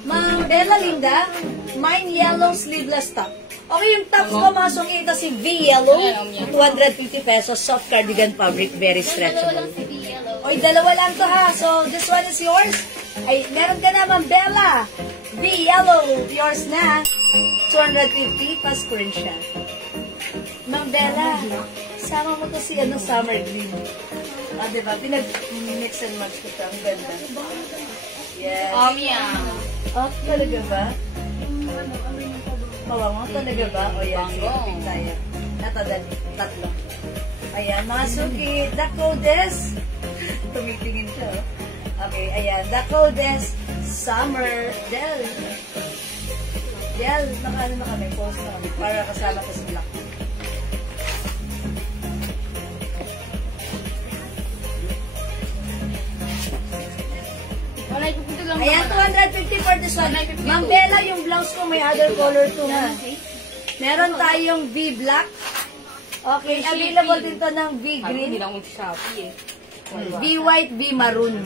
Ma'am Bella Linda. Mine yellow sleeveless top. Okay, yung tops ko, mga suki, ito si V Yellow. 250 pesos. Soft cardigan fabric. Very stretchable. Oy, dalawa lang to ha. So, this one is yours. Ay, meron ka na, Ma'am Bella. V Yellow. Yours na. 250 pa-screenshot. Ma'am Bella, sama mo to si summer green. Ah, diba? Pinag-mix and match ko ito. Ang ganda. Yes. Yeah. Oh, talaga ba? Kawango, talaga ba? O yan, sige, pick tayo. Ito, dali. Tatlo. Ayan, mga suki. The code is... Tumitingin siya, oh. Okay, ayan. The code is Summer. Del, naka-ano na kami. Post na kami. Para kasama ko sa black. Wala, ipupito lang. Ayan, 250 for this one. Ma'am Bella, yung blouse ko may other color too, ha? Meron tayong V-black. Okay, available din to ng V-green, Hindi lang mag-shopee eh. V-white, V-maroon.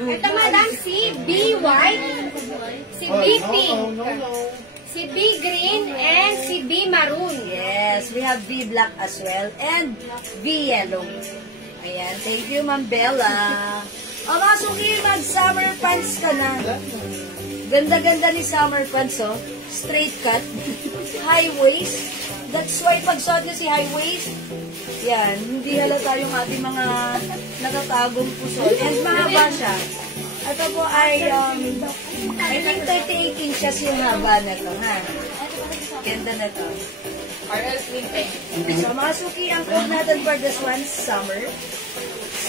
Ito madam, si B-white, si B-pink, si B-green, and si B-maroon. Yes, we have V-black as well, and V-yellow. Ayan, thank you, Ma'am Bella. O mga suki, mag-summer pants ka na. Ganda-ganda ni summer pants, oh. Straight cut, high waist. That's why pag suot niyo si high waist, yan, hindi halata yung ating mga natatagong puso. And mahaba siya. Ito po ay, I think 38 inches yung haba na to, ha? Ganda na to. RL Slim Peng. So, mga suki, ang code natin for this one, summer.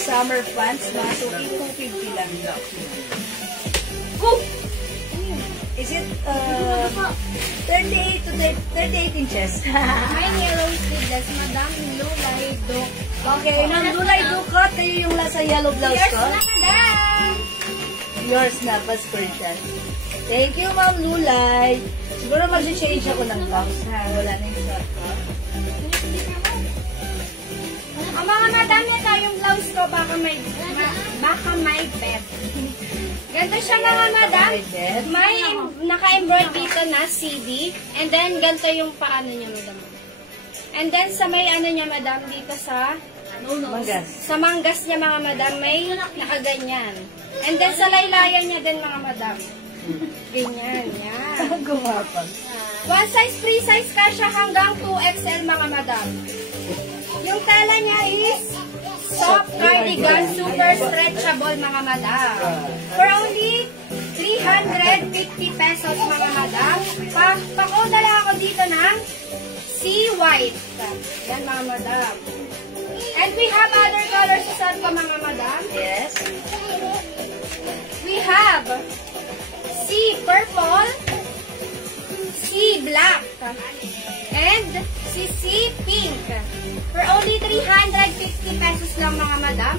Summer pants, mga suki, 250 lang. Woo! Is it 38 to 38 inches? May yellow sleeveless, madam, Lulay Duk. Okay, nang Lulay Dukot, kayo yung nasa yellow blouse Yours ko. na, madam! Yours na, passport. Thank you, Ma'am Lulay. Siguro mag-change ako ng blouse, ha? Wala na yung short ko. Ang mga madam, yan tayong blouse ko, baka may bet. Ganito siya mga madam. May naka-embroid dito na CD. And then, ganito yung paano niya, madam. And then, sa may ano niya, madam, dito sa... Manggas. Sa manggas niya, mga madam, may nakaganyan. And then, sa laylayan niya din, mga madam. Ganyan, yan. Gumapang. One size, free size ka siya hanggang 2XL, mga madam. Yung tela niya is soft cardigan, super stretchable, mga madam. For only 350 pesos, mga madam. Pakoda lang ako dito ng C-white. Yan, mga madam. And we have other colors sa ko, mga madam. Yes. We have C-purple, C-black, and C-pink. For only 350 pesos lang, mga madam.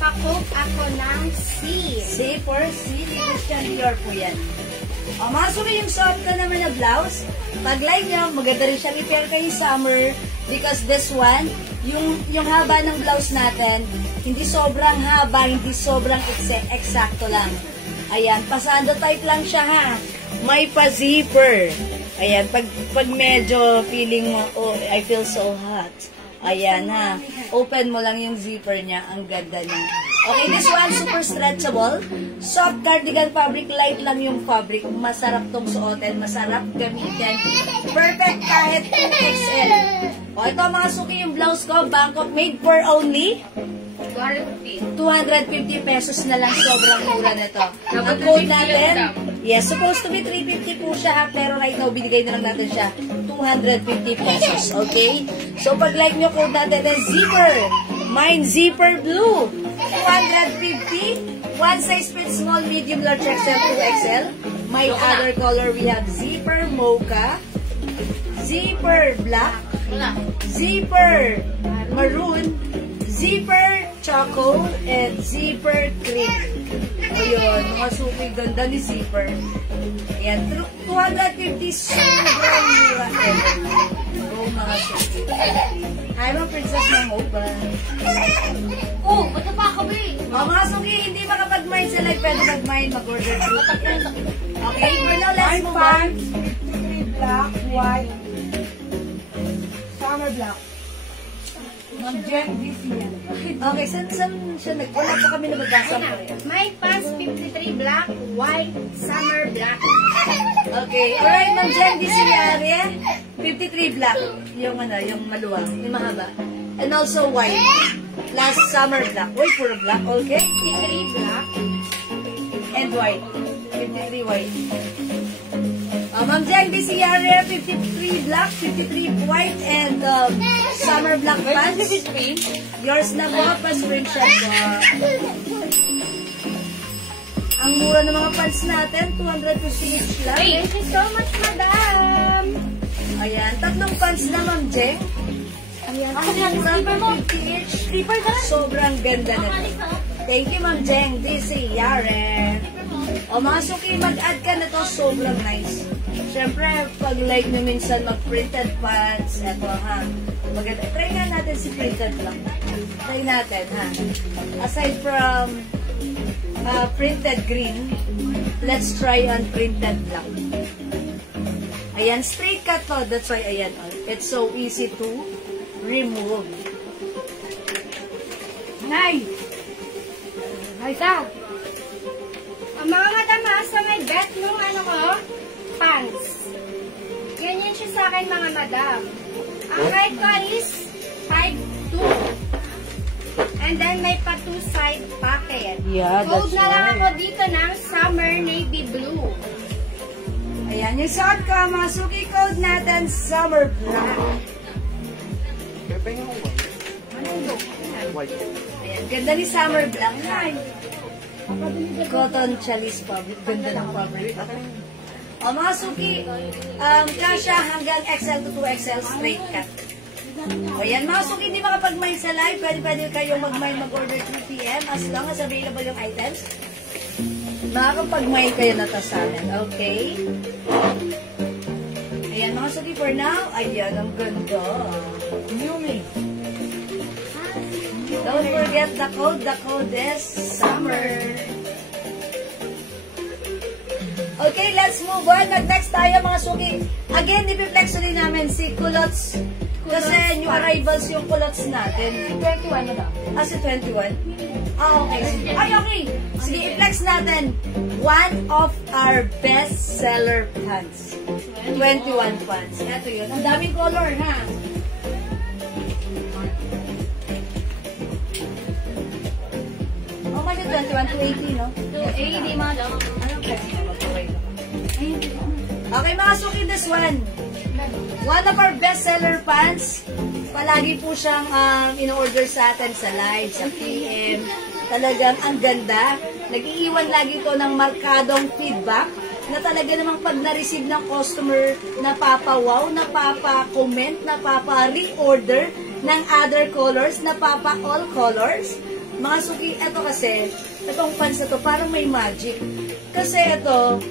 Pa-coat ako ng C. C for C. Christian Dior po yan. O, mga suki, yung suot ko naman na blouse. Pag like nyo, maganda rin siyang i-pair kayo summer. Because this one, yung haba ng blouse natin, hindi sobrang haba, hindi sobrang eksakto lang. Ayan, pasando type lang siya, ha. May pa-zipper. Ayan, pag medyo feeling mo, oh, I feel so hot. Ayan, ha. Open mo lang yung zipper niya. Ang ganda niya. Okay, this one, super stretchable. Soft cardigan fabric. Light lang yung fabric. Masarap tong suotin. Masarap gamitin. Perfect kahit 2XL. O, ito mga suki yung blouse ko. Bangkok made for only 250 pesos na lang. Sobrang mura na ito. Ang code natin, yes, supposed to be 350 po siya. Pero right now, binigay na lang natin siya 250 pesos. Okay? So, pag like nyo, code natin is zipper. Mine, zipper blue. 250. One size fit small, medium, large, XL, 2XL. My other color, we have zipper mocha, zipper black, zipper maroon, zipper choco, and zipper cream. Ayun, mga suki ganda ni zipper. Ayan, 250 sobrang mura. Oh, mga suki. I'm a princess ng Oban. Oh, ba't pa ako, be? Mga suki, hindi makapag-mind sa live, pwede mag-mind, mag-order through. Okay, for now, let's move on. Black, white, summer black. Mag-jet this year. Okay, saan siya wala pa kami nababasa po. My pants 53 black, white, summer black. Okay, alright, Ma'am Jen, di siyari. 53 black, yung yung maluwang, yung mahaba. And also white. Last summer black. Wait, puro black, okay? 53 black. And white. 53 white. Ma'am Jeng, this Yare, 53 black, 53 white, and summer black pants. Yours na po, pa-screenshot po. Ang mura ng mga pants natin, 250 each lang. Thank you so much, madam. Ayan, tatlong pants na, Ma'am Jeng. Ayan. Ang mura, 250 each. Sobrang ganda na ito. Thank you, Ma'am Jeng. This is Yare. O mga suki, mag-add ka na to. Sobrang nice. Siyempre, pag like nyo minsan mag-printed pants, eto ha. Maganda. Try nga natin si printed lang. Try natin ha. Aside from printed green, let's try on printed black. Ayan, straight cut to. That's why, ayan. It's so easy to remove. Nice. Nice ah. Ang mga madama sa may bet nung ano ko, pants. Ganyan siya sa akin mga madam. Ang height ko is 5'2". And then may pa 2-side pocket. Yeah, Code that's na lang right. ako dito ng summer navy blue. Ayan, yung suot ko, mga suki code natin, summer black. Pepe nga ako. White. Ayan, ganda ni summer black. Hi. Cotton Chalice fabric. Ganda ng fabric. O mga suki, kasha hanggang XL to 2XL straight cut. O yan, mga suki, hindi makapag-mine sa live. Pwede kayong mag-order 2 PM as long as available yung items. Makakapag-mine kayo na to sa amin. Okay? Ayan, mga suki, for now, ayan, ang ganda. Yumi. Don't forget the code. The code is summer. Okay, let's move on. Next tayo mga suki. Again, ipiplex ulit namin si Culottes. Kasi new arrivals yung Culottes natin. 21 na daw. Si 21? Okay. Ay, okay. Sige, i-flex natin. One of our best seller pants. 21 pants. Ito yun. Ang daming color, ha? Okay, 21 to 80, no? 280, madam. Okay, mga suki, this one. One of our best-seller pants. Palagi po siyang in-order sa atin sa live, sa PM. Talagang ang ganda. Nag-iiwan lagi to ng markadong feedback na talaga namang pag na-receive ng customer, napapa-wow, napapa-comment, napapa-reorder ng other colors, napapa-all colors. Mga suki, ito kasi, itong pants na to, parang may magic. Kasi ito,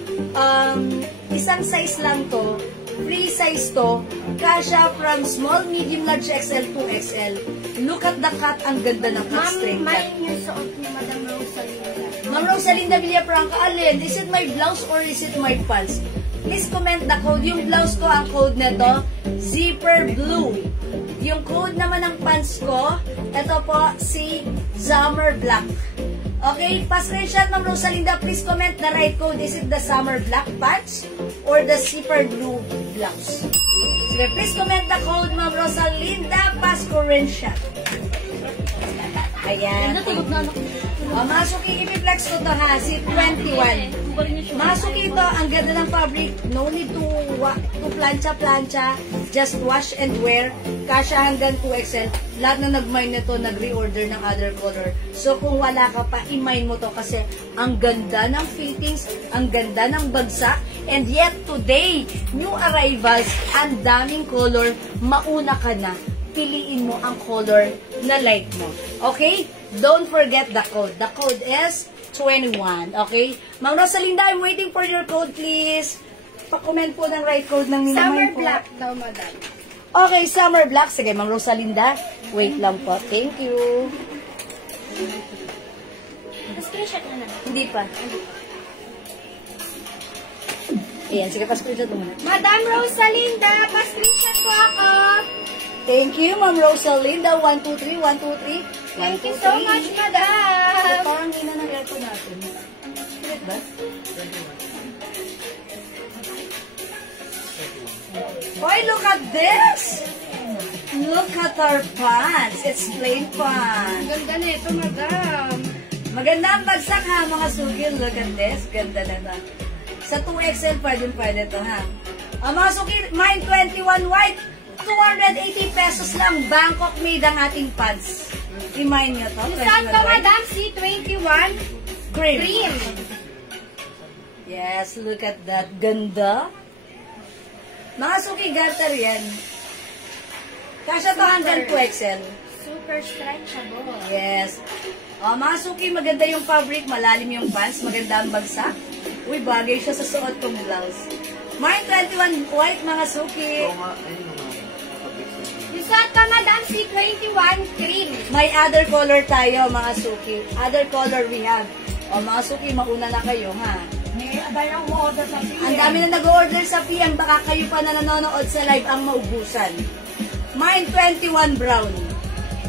isang size lang to, free size to, kasha from small, medium, large, XL to XL. Look at the cut, ang ganda ng cut, straight cut. Ma'am, yung suot ni Madam Rosalinda. Ma'am Rosalinda Villafranca, alin, is it my blouse or is it my pants? Please comment the code. Yung blouse ko, ang code nito, zipper blue. Yung code naman ng pants ko, ito po, si summer black. Okay, pa-screenshot Ma'am Rosalinda, please comment the right code. Is it the summer black pants or the zipper blue blouse? Sige, please comment the code Ma'am Rosalinda, pa-screenshot. Ayan. Masuki, ipiplex ko to ha, si 21. Masuki ito, ang ganda ng fabric. No need to plancha-plancha. Just wash and wear. Kasha hanggang 2XL. Lahat na nag-mine nito, nag-reorder ng other color. So kung wala ka pa, i-mine mo to kasi ang ganda ng fittings, ang ganda ng bagsak. And yet today, new arrivals, ang daming color, mauna ka na. Piliin mo ang color na like mo. Okay? Don't forget the code. The code is 21. Okay? Ma'am Rosalinda, I'm waiting for your code, please. Pa-comment po ng right code ng Summer po. black daw, madam. Okay, summer black. Sige, Ma'am Rosalinda. Wait lang po. Thank you. Screenshot na lang. Hindi pa. Ayan, sige, pa-screenshot mo muna. Madam Rosalinda, pa-screenshot po ako. Thank you, Ma'am Rosalinda. 1, 2, 3, 1, 2, 3. Thank you so much, madam. Parang hina ng aircon natin. Correct ba? Boy, look at this! Look at our pants. It's plain Ang pants. ganda nito, madam. Maganda ang bagsak ha, mga suki. Look at this. Ganda na na. Sa 2XL, pwede to ha. Mga suki, mine 21 white. 280 pesos lang. Bangkok made ang ating pants. Remind nyo to. Saan ka, madam? C21 cream. Yes, look at that. Ganda. Mga suki, garter yan. Kasya to hanggang 2XL. Super stretchable. Yes. Mga suki, maganda yung fabric, malalim yung pants, maganda ang bagsak. Uy, bagay siya sa suot kong blouse. Mine 21 white, mga suki. Oo nga, ayun nga. Saan ka, madam? C21 cream. May other color tayo, mga suki. Other color we have. Mga suki, mauna na kayo, ha? May adayang order sa PM. Ang dami na nag-order sa PM, baka kayo pa na nanonood sa live ang maubusan. Mine 21 brown.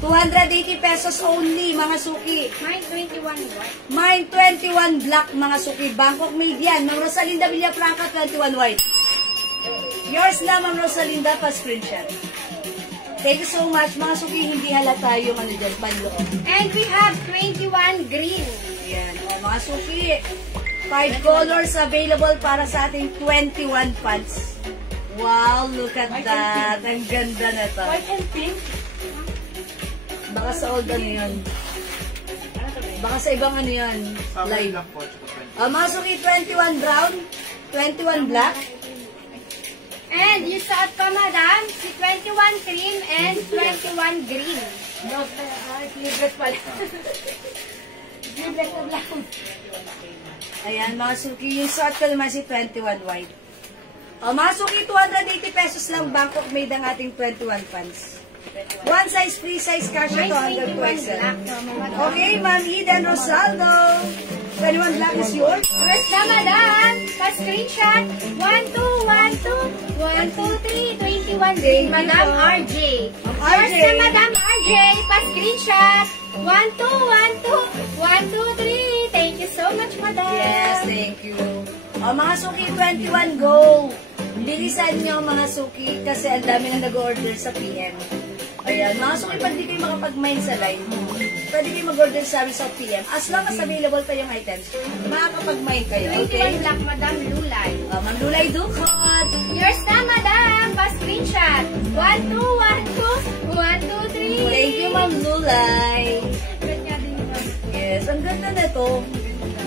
280 pesos only, mga suki. Mine 21 white. Mine 21 black, mga suki. Bangkok made yan. Ma'am Rosalinda Villafranca, 21 white. Yours na, Ma'am Rosalinda, pa-screenshot. Thank you so much. Mga suki, hindi halata yung ano dyan, panloob. And we have 21 green. Yan. Mga suki, 5 colors available para sa ating 21 pants. Wow, look at that. Ang ganda na to. White and pink. Baka sa old ano yun. Baka sa ibang ano yun. Summer Live. lang po, tsaka 20. Mga suki, 21 brown, 21 black. And you saw pa, madam, si 21 cream and 21 green. No, sleeveless pala. Sleeveless na lang. Ayan, mga suki, yung short ko naman si 21 white. Mga suki, 280 pesos lang, Bangkok made ang ating 21 pants. One size, free size, kasha to hanggang 2XL. Okay, Ma'am Eden Rosaldo. 21 black is yours. First na, madam, pa-screenshot. 1, 2, 1, 2, 1, 2, 3, 21 green. Madam RJ. First na, madam RJ, pa-screenshot. 1, 2, 1, 2, 1, 2, 3. Thank you so much, madam. Yes, thank you. Mga suki, 21 go. Bilisan nyo, mga suki, kasi ang dami na nag-order sa PM. Ayan, mga suki, pag di kayo makapag-mine sa live, pwede kayo mag-order sa amin sa PM. As long as available pa yung items, makakapag-mine kayo, okay? 21 black, madam Lulay. Ma'am Lulay Dukot. Yours na, madam, pa-screenshot. 1, 2, 1, 2, 1, 2, 3. Thank you, Ma'am Lulay. Yes, ang ganda na to.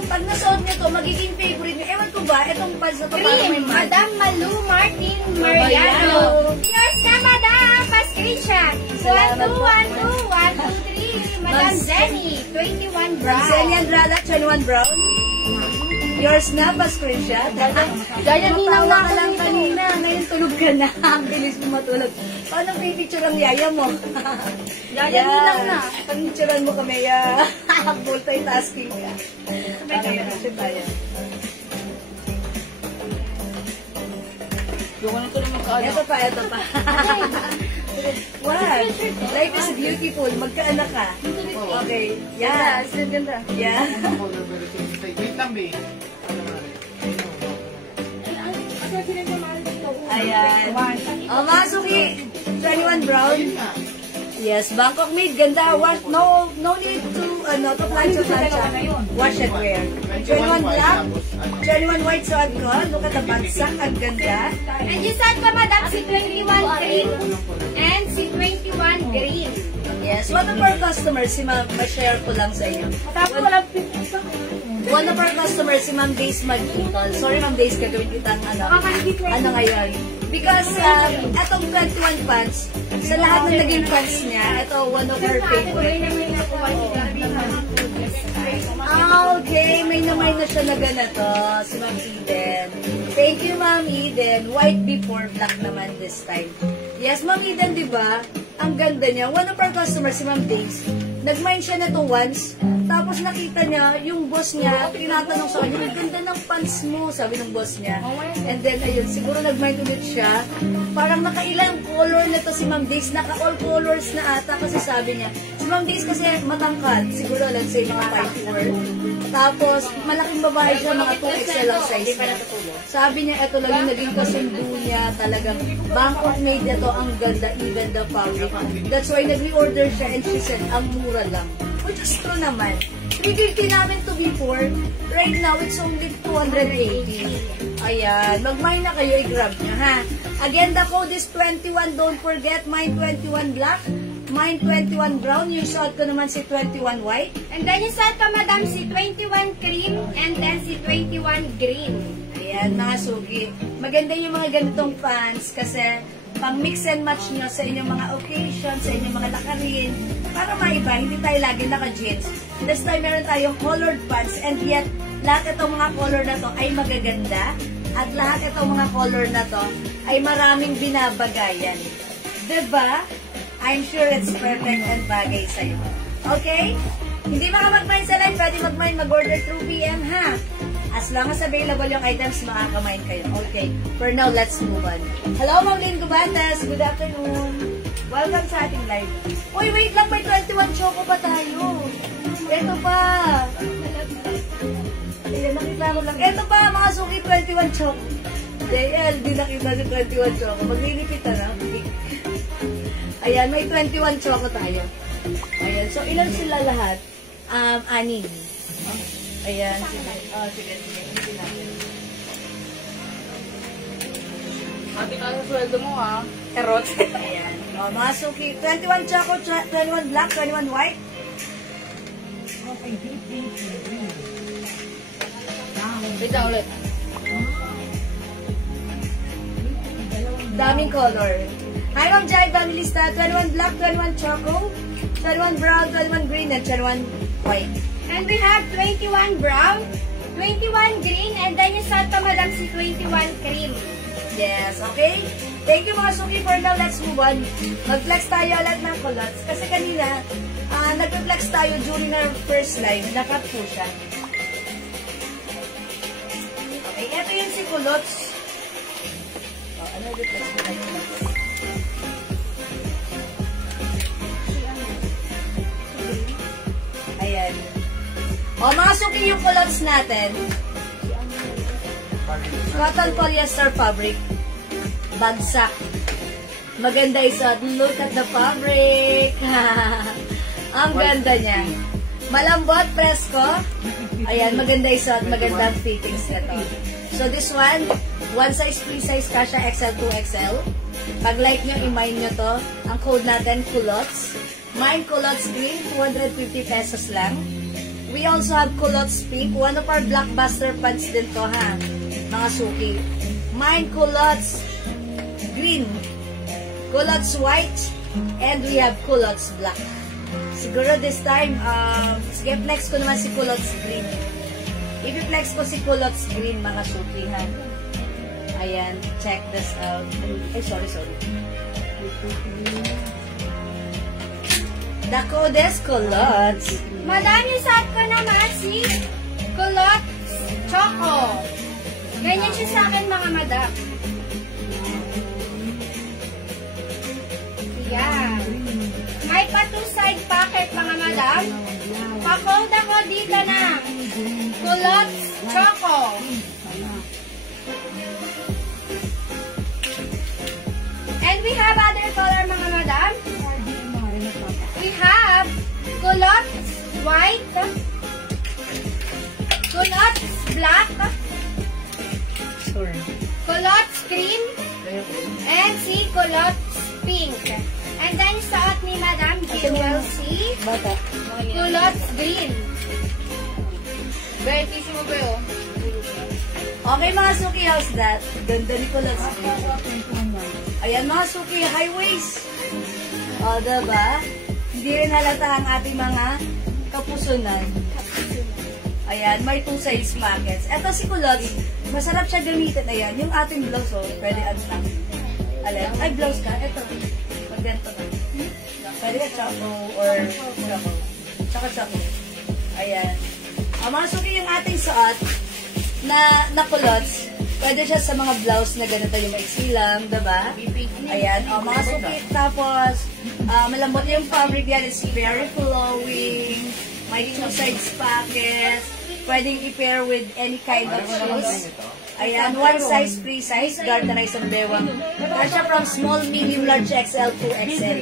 Pag nasuot nyo to, magiging favorite nyo. Ewan ko ba, itong pants na to parang may Green, mat. Madam Malu Martin Mariano. Yours na, madam, pa-screenshot. 1, 2, 1, 2, 1, 2, 3. Madam Jenny, 21 brown. Marceli Andrada, 21 brown. Yours na, pa-screenshot. Gaya ninang Matawa na ka lang kanina. Ngayon tulog ka na. Ang bilis mo matulog. Paano pipicture ang yaya mo? Gaya ninang na. Pag-picturean mo kami, multitasking ka. Okay, picture tayo. Doon ko na ito naman kaano. Ito pa. What? Life is beautiful. Magkaanak ka. Okay. Yeah. Ganda. Yeah. Wait lang, babe. Ayan. Mga suki, 21 brown. Yes, Bangkok made. Ganda. No need to plancha. Wash and wear. 21 black. 21 white suot ko. Look at the bagsak. Ang ganda. And you said pa, madam, si 21 cream and si 21 green. Yes, one of our customers, si Ma'am, ma-share ko lang sa inyo. Tapos walang pink isa. One of our customers, si Ma'am Days Magkikol. Sorry, Ma'am Days, gagawin kitang ano ngayon. Because etong 21 pants, sa lahat ng naging pants niya, ito one of her favorite. Okay, may namay na siya na ganito, si Ma'am Eden. Thank you, Ma'am Eden. White before, black naman this time. Yes, Ma'am Eden, di ba? Ang ganda niya. One of our customers, si Ma'am Days, nag-mine siya na to once, tapos nakita niya, yung boss niya, tinatanong sa kanya, ang ganda ng pants mo, sabi ng boss niya. And then, ayun, siguro nag-mine ulit siya. Parang nakailang color na to si Ma'am Days, naka-all colors na ata, kasi sabi niya, si Ma'am Days kasi matangkad, siguro let's say mga 5'4". Tapos, malaking babae siya, mga 2XL ang size niya. Sabi niya, ito lang yung naging kasundo niya, talagang Bangkok made ito, ang ganda, even the fabric. That's why nag-reorder siya and she said, ang mura lang. Which is true naman. 350 namin to before. Right now, it's only 280. Ayan. Mag-mine na kayo, i-grab nyo, ha? Again, the code is 21. Don't forget, mine 21 black, mine 21 brown. Yung suot ko naman si 21 white. And then yung suot ko, madam, si 21 cream and then si 21 green. Ayan, mga suki. Maganda yung mga ganitong pants kasi pang mix and match nyo sa inyong mga occasion, sa inyong mga lakarin, para maiba, hindi tayo lagi naka-jeans. This time, meron tayong colored pants and yet, lahat itong mga color na to ay magaganda at lahat itong mga color na to ay maraming binabagayan. Diba? I'm sure it's perfect and bagay sa'yo. Okay? Hindi mag-mine sa live, pwede mag-mine, mag-order through PM, ha? As long as available yung items, makaka-mine kayo. Okay. For now, let's move on. Hello, Maulin Gubatas. Good afternoon. Welcome sa ating live. Uy, wait lang. May 21 choco pa tayo. Ito pa. Ayan, nakita ko lang. Ito pa, mga suki, 21 choco. JL, di nakita si 21 choco. Maglilipitan na. Ayan, may 21 choco tayo. Ayan, so ilan sila lahat? Anim. Ayan, sige. Sige. Hindi natin. Ate ka sa sweldo mo, ha? Erot. Ayan. O, mga suki. 21 choco, 21 black, 21 white. Wait lang ulit. Daming color. Hi, Ma'am Jai, Danilista. 21 black, 21 choco, 21 brown, 21 green, and 21 white. And we have 21 brown, 21 green, and then yung suot ko, madam, si 21 cream. Yes, okay? Thank you mga suki. For now, let's move on. Mag-flex tayo ulit ng culottes. Kasi kanina, nag-flex tayo during our first live. Nakat po siya. Okay, ito yung si culottes. Ano dito sa culottes? Ayan. O, mga suki yung culottes natin. Cotton polyester fabric. Bagsak. Maganda isuot. Look at the fabric. Ang ganda niya. Malambot, presko. Ayan, maganda isuot. Maganda ang fittings na to. So this one size, free size, kasha XL, 2XL. Pag like nyo, i-mine nyo to. Ang code natin, culottes. Mine culottes green, 250 pesos lang. We also have culottes pink. One of our blockbuster pants din to, ha? Mga suki. Mine culottes green, culottes white, and we have culottes black. Siguro this time, sige, flex ko naman si culottes green. I-flex ko si culottes green, mga suki, ha? Ayan, check this out. Ay, sorry. The code is culottes. Madam, yung suot ko naman si culottes choco. Ganyan siya sa akin, mga madam. Yan. May pa two-side pocket, mga madam. Pa-code ako dito na. Culottes choco. And we have other color, mga madam. We have culottes white, culottes black, culottes cream, and si culottes pink. And then suot ni Madam Jewel si culottes green. Be, tissue mo ba yun? Okay, mga suki, how's that? Ganda ni culottes green. Ayan, mga suki, high waist. O, diba? Hindi rin halata ang ating mga kapusunan. Ayan, may two size pockets. Ito si culottes, masarap siya gamitin. Ayan, yung ating blouse, oh, pwede unlock. Alam, ay, blouse ka. Ito, magdento ka. Pwede ka choco or choco. Choco. Ayan. Mga suki, yung ating suot na culottes, pwede siya sa mga blouse na ganito yung maiksi lang, diba? Ayan, mga suki. Tapos, malambot yung fabric yan. It's very flowing. May two sides pockets. Pwedeng i-pair with any kind of shoes. Ayan, one size, free size, garterize ang bewang. Kasha from small, medium, large, XL to XL.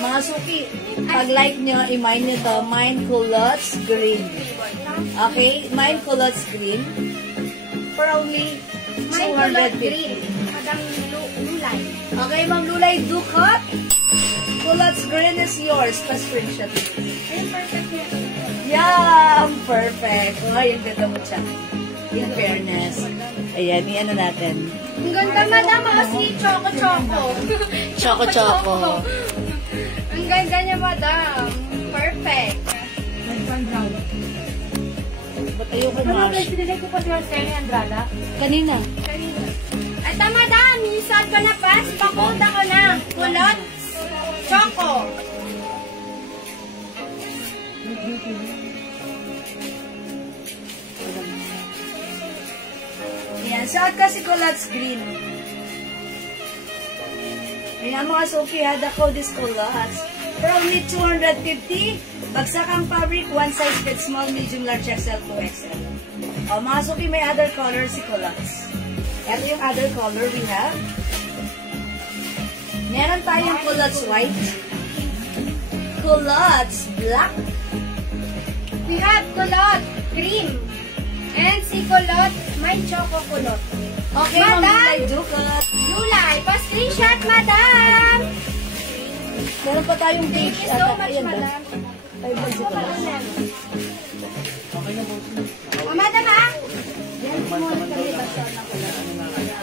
Mga suki, pag like nyo, i-mine nyo to, mine culottes green. Okay, mine culottes green. For only May kulot green. 250. Madam Lulay. Okay, Ma'am Lulay, Ducot. Culottes green is yours. Pa-screenshot. Ayun, perfect yan. Yeah, perfect. Oh, yung ganda mo siya. In fairness. Ayan, i-ano natin. Ang ganda, madam. Si Choco-Choco. Choco-choco. Ang ganda niya, madam. Perfect. Ba't ayoko Ano Mars? ba, sinilay ko pa si Arsenio Andrada? Kanina. Ito, madam. Nisot ko na pas. Pakunta ko na. Kulot. Choco. Ayan, suot ka si Culottes green. Ayan mga suki ha, the code is Culottes. For only 250, bagsakang fabric, one size fit small, medium, large, XL to XL. O mga suki, may other color si Culottes. Ito yung other color we have. Meron tayong Culottes white, Culottes black, We have kulot cream. And si kulot, may choco kulot. okay, Madam! Ma'am Ducot. Lulay, pa-screenshot, madam. Meron pa tayong Thank beige. you so much, Ayan ba? madam. Ay, ba si Culottes? O, madam, ha?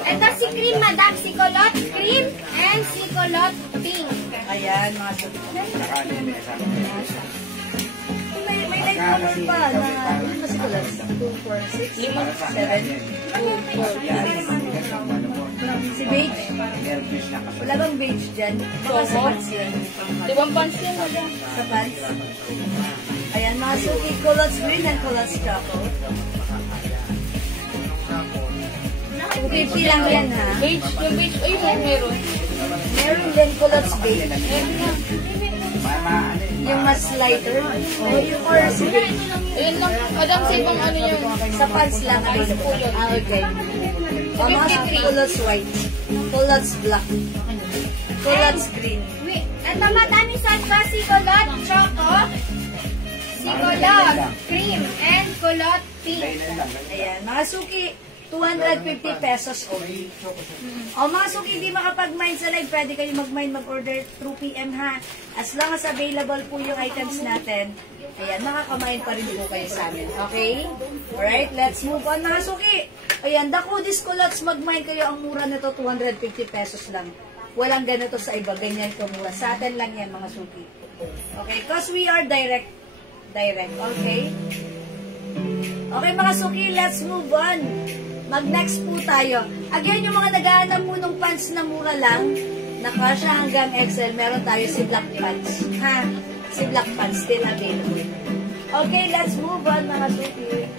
Ito si cream, madam. Si kulot cream and si kulot pink. Ayan, mga suki. May light color pa na ano si Culottes? 2, 4, 6, 7, 2, 4, si beige. Wala bang beige dyan? Baka sa pants yun. Di ba ang pants yan, madam? Sa pants. Ayan, mga suki. Culottes green and Culottes choco. 250 lang yan, ha? Beige, yung beige. Ay, meron. Meron din Culottes beige. Yung mas lighter. Or si beige. Ayun lang. Madam, sa ibang ano yun. Sa pants lang. Okay. O, mga suki, Culottes white. Culottes black. Culottes green. Wait, ito madami sa pa si kulot choco, si kulot cream, and kulot pink. Ayan, mga suki, 250 pesos only. O mga suki, hindi makapag-mine sa live, pwede kayo mag-mine, mag-order through PM ha. As long as available po yung items natin, ayan, makaka-mine pa rin po kayo sa amin. Okay? Alright, let's move on mga suki. Ayan, the Kudis Culottes, mag-mine kayo. Ang mura nito, 250 pesos lang. Walang ganito sa iba, ganyan kumura. Sa atin lang yan mga suki. Okay, because we are direct. Okay? Okay mga suki, let's move on. Mag-next po tayo. Again, yung mga naghahanap po ng pants na mura lang, nakasya hanggang XL, meron tayo si black pants. Ha? Si black pants, still available. Okay, let's move on mga suki.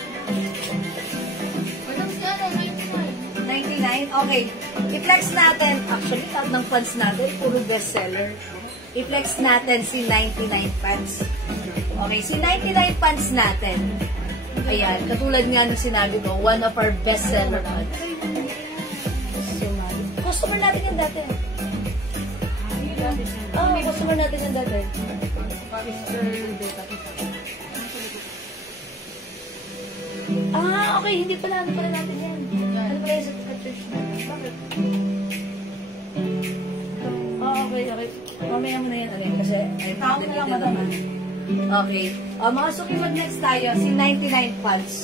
Madam, si ano, 99? Okay. I-flex natin. Actually, lahat ng pants natin, puro bestseller. I-flex natin si 99 pants. Okay, si 99 pants natin. Ayan, katulad nga nung sinabi ko, one of our bestseller pants. So, customer natin yan dati. Customer natin yan dati. Okay, hindi pala. Ano pala natin yan? Ano pala yung sa church natin? Bakit? Okay. Mamaya mo na yan again kasi ay naman. Okay. Mga suki, mag-next tayo. Si 99 pants.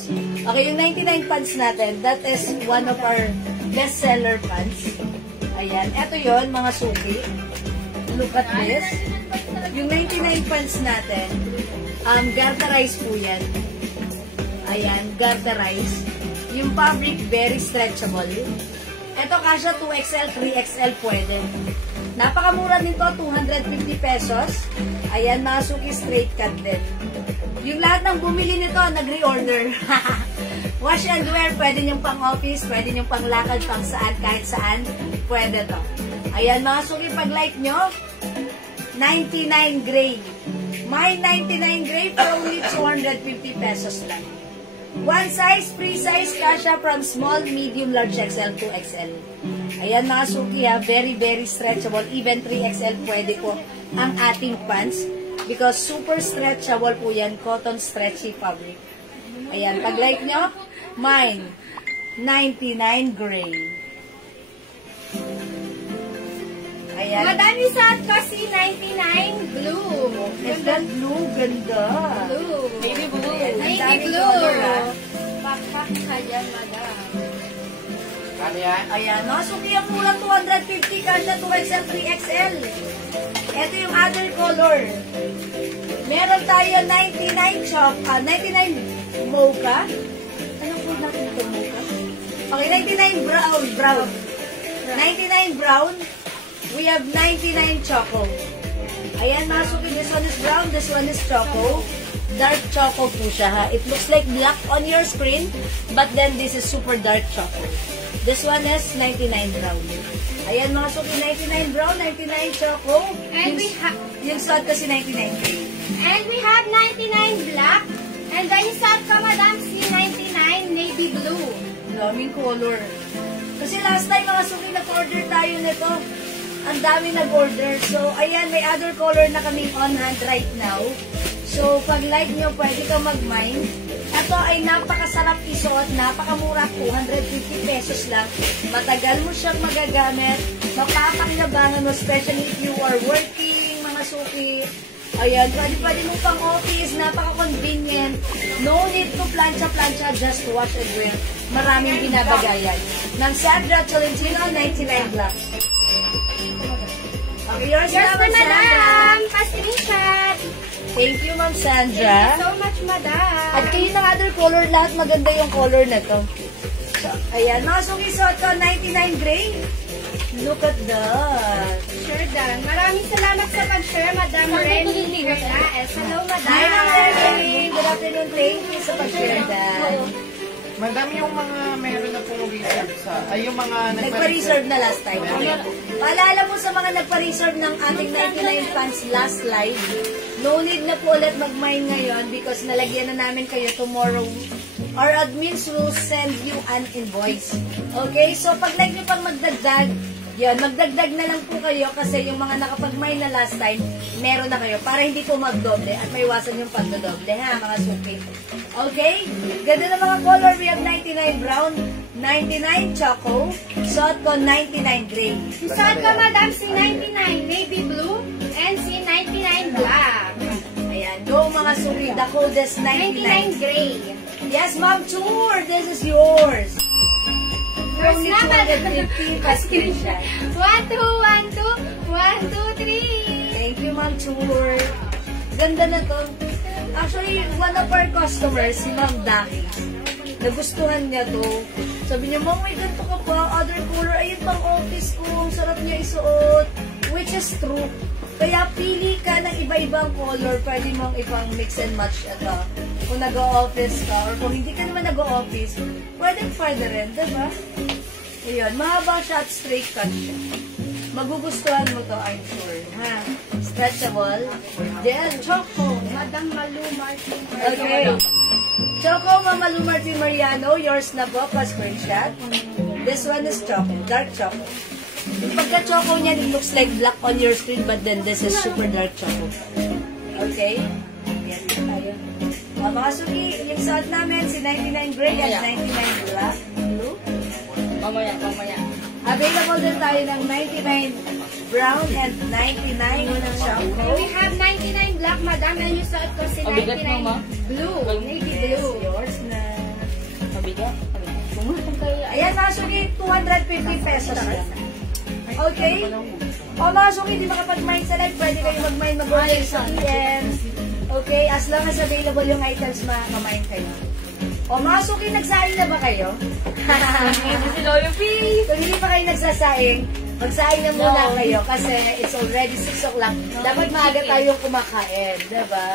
Okay, yung 99 pants natin, that is one of our best-seller pants. Ayan. Ito yon mga suki. Look at this. Yung 99 pants natin, garterize po yan. Ayan, garterize. Yung fabric, very stretchable. Ito kasha 2XL, 3XL pwede. Napakamura nito, 250 pesos. Ayan, mga suki, straight cut din. Yung lahat ng bumili nito, nag-reorder. Wash and wear, pwede nyong pang office, pwede nyong pang lakad, pang saan, kahit saan, pwede to. Ayan, mga suki, pag like nyo, 99 gray. May 99 gray for only 250 pesos lang. One size, free size, kasha from small, medium, large XL to XL. Ayan mga suki ha, very, very stretchable. Even 3XL pwede po ang ating pants because super stretchable po yan, cotton stretchy fabric. Ayan, pag like nyo, mine, 99 gray. Ayan. Madam, isa't kasi 99 blue. Is that blue? Ganda. Blue. Baby blue. Ayan, ang Navy daming blue. color, ha? Pakpak ka dyan, madam. Ano yan? Ayan, no? Suki ang kulang 250 kasha 2XL, 3XL. Ito yung other color. Meron tayo 99 mocha. Anong food natin ito, mocha? Okay, 99 brown. 99 brown. We have 99 choco. Ayan, mga suki, this one is brown, this one is choco. Dark choco po siya, ha? It looks like black on your screen, but then this is super dark choco. This one is 99 brown. Ayan, mga suki, 99 brown, 99 choco. And we have Yung suot kasi 99 gray. and we have 99 black. And then isa't ka, madam, si 99 navy blue. Daming color. Kasi last time, mga suki, nag-order tayo nito. Ang dami nag-order. So, ayan, may other color na kaming on hand right now. So, pag like nyo, pwede ka mag-mine. Ito ay napakasarap isuot, napakamura, 250 pesos lang. Matagal mo siyang magagamit, mapapakinabangan mo, especially if you are working, mga suki. Ayan, pwede mo pang office, napaka-convenient. No need to plancha-plancha, just wash and wear. Maraming binabagayan. Ng Sandra Tolentino, 99 black. Okay, yours Yes, na, Ma'am Sandra. madam. Screenshot. Thank you, Ma'am Thank Sandra. you so much, madam. At kayo ng other color, lahat maganda yung color na to. So, ayan, mga suki-suot ko, 99 gray. Look at that. Sure done. Maraming salamat sa pag-share, Madam Remy Hernandez. Hello, madam. Hi, Ma'am Remy. Good afternoon. Thank you sa pag-share that. Madam, yung mga meron na pong reserve sa... Ay, yung mga Nagpa-reserve na last time. Paalala mo sa mga nagpa-reserve ng ating 99 fans last live, no need na po ulit mag-mine ngayon because nalagyan na namin kayo tomorrow. Our admins will send you an invoice. Okay? So, pag like nyo pang magdagdag, yan, magdagdag na lang po kayo kasi yung mga nakapag-mine na last time, meron na kayo para hindi po magdoble at maiwasan yung pagdodoble, ha, mga suki. Okay? Ganda na mga color. We have 99 brown, 99 choco, suot ko 99 gray. Isa't ka, madam, si 99 navy blue and si 99 black. Ayan, go mga suki, the coldest 99. 99 gray. Yes, Ma'am Tour, this is yours. Yours Only na, madam. 250 pa-screenshot. 1, 2, 1, 2, 1, 2, 3. Thank you, Ma'am Tour. Ganda na to. Actually, one of our customers, si Ma'am Daki, nagustuhan niya to. Sabi niya, Ma'am, may ganito ka pa, other color, ayun pang office ko, ang sarap niya isuot. Which is true. Kaya pili ka ng iba-ibang color, pwede mong ipang mix and match ito. Kung nag-o-office ka, or kung hindi ka naman nag-o-office, pwede rin, diba? Ayun, mahaba siya at straight cut siya. Magugustuhan mo to, I'm sure. Ha? Stretchable. Then, Choco. Madam Malu Martin. Okay. Choco, Mamalu Martin Mariano, yours na po, pa-screenshot. This one is Choco, dark Choco. Yung pagka-Choco niya, it looks like black on your screen, but then this is super dark Choco. Okay? Yan tayo. Mga suki, yung suot namin, si 99 gray at 99 black. Blue. Mamaya. Available din tayo ng 99 brown and 99 Choco. We have 99 black, madam, and you saw it ko si Mabigat mo, ma? 99 blue. Navy Yes, blue. yours na. Mabigat. Ayan, mga suki, 250 pesos lang. Okay? O mga suki, di makapag-mine sa live, pwede kayo mag-mine, mag-order sa DMs. Okay? As long as available yung items, makaka-mine kayo. O mga suki, nagsaing na ba kayo? Si Lolo P. Kung hindi pa kayo nagsasaing, magsaing na muna kayo kasi it's already 6 o'clock. Dapat maaga tayong kumakain, diba?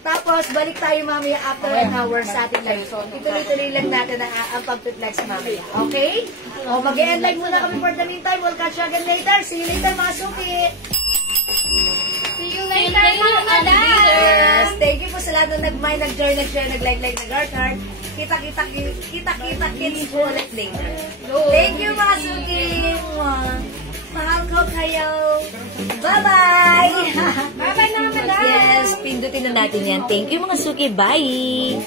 Tapos, balik tayo mamaya after an hour sa ating live. Ituloy-tuloy lang natin ang pag-flex mamaya. Okay? O, mag-e-end live muna kami for the meantime. We'll catch you again later. See you later, mga suki. See you later, mga madam. Yes, thank you po sa lahat na nag-mind, nag-join, nag-share, nag-like, nag-heart. Kita kids po ulit later. Thank you mga suki. Mahal ko kayo. Bye-bye! Bye-bye mga madam! Yes, pindutin na natin yan. Thank you mga suki. Bye!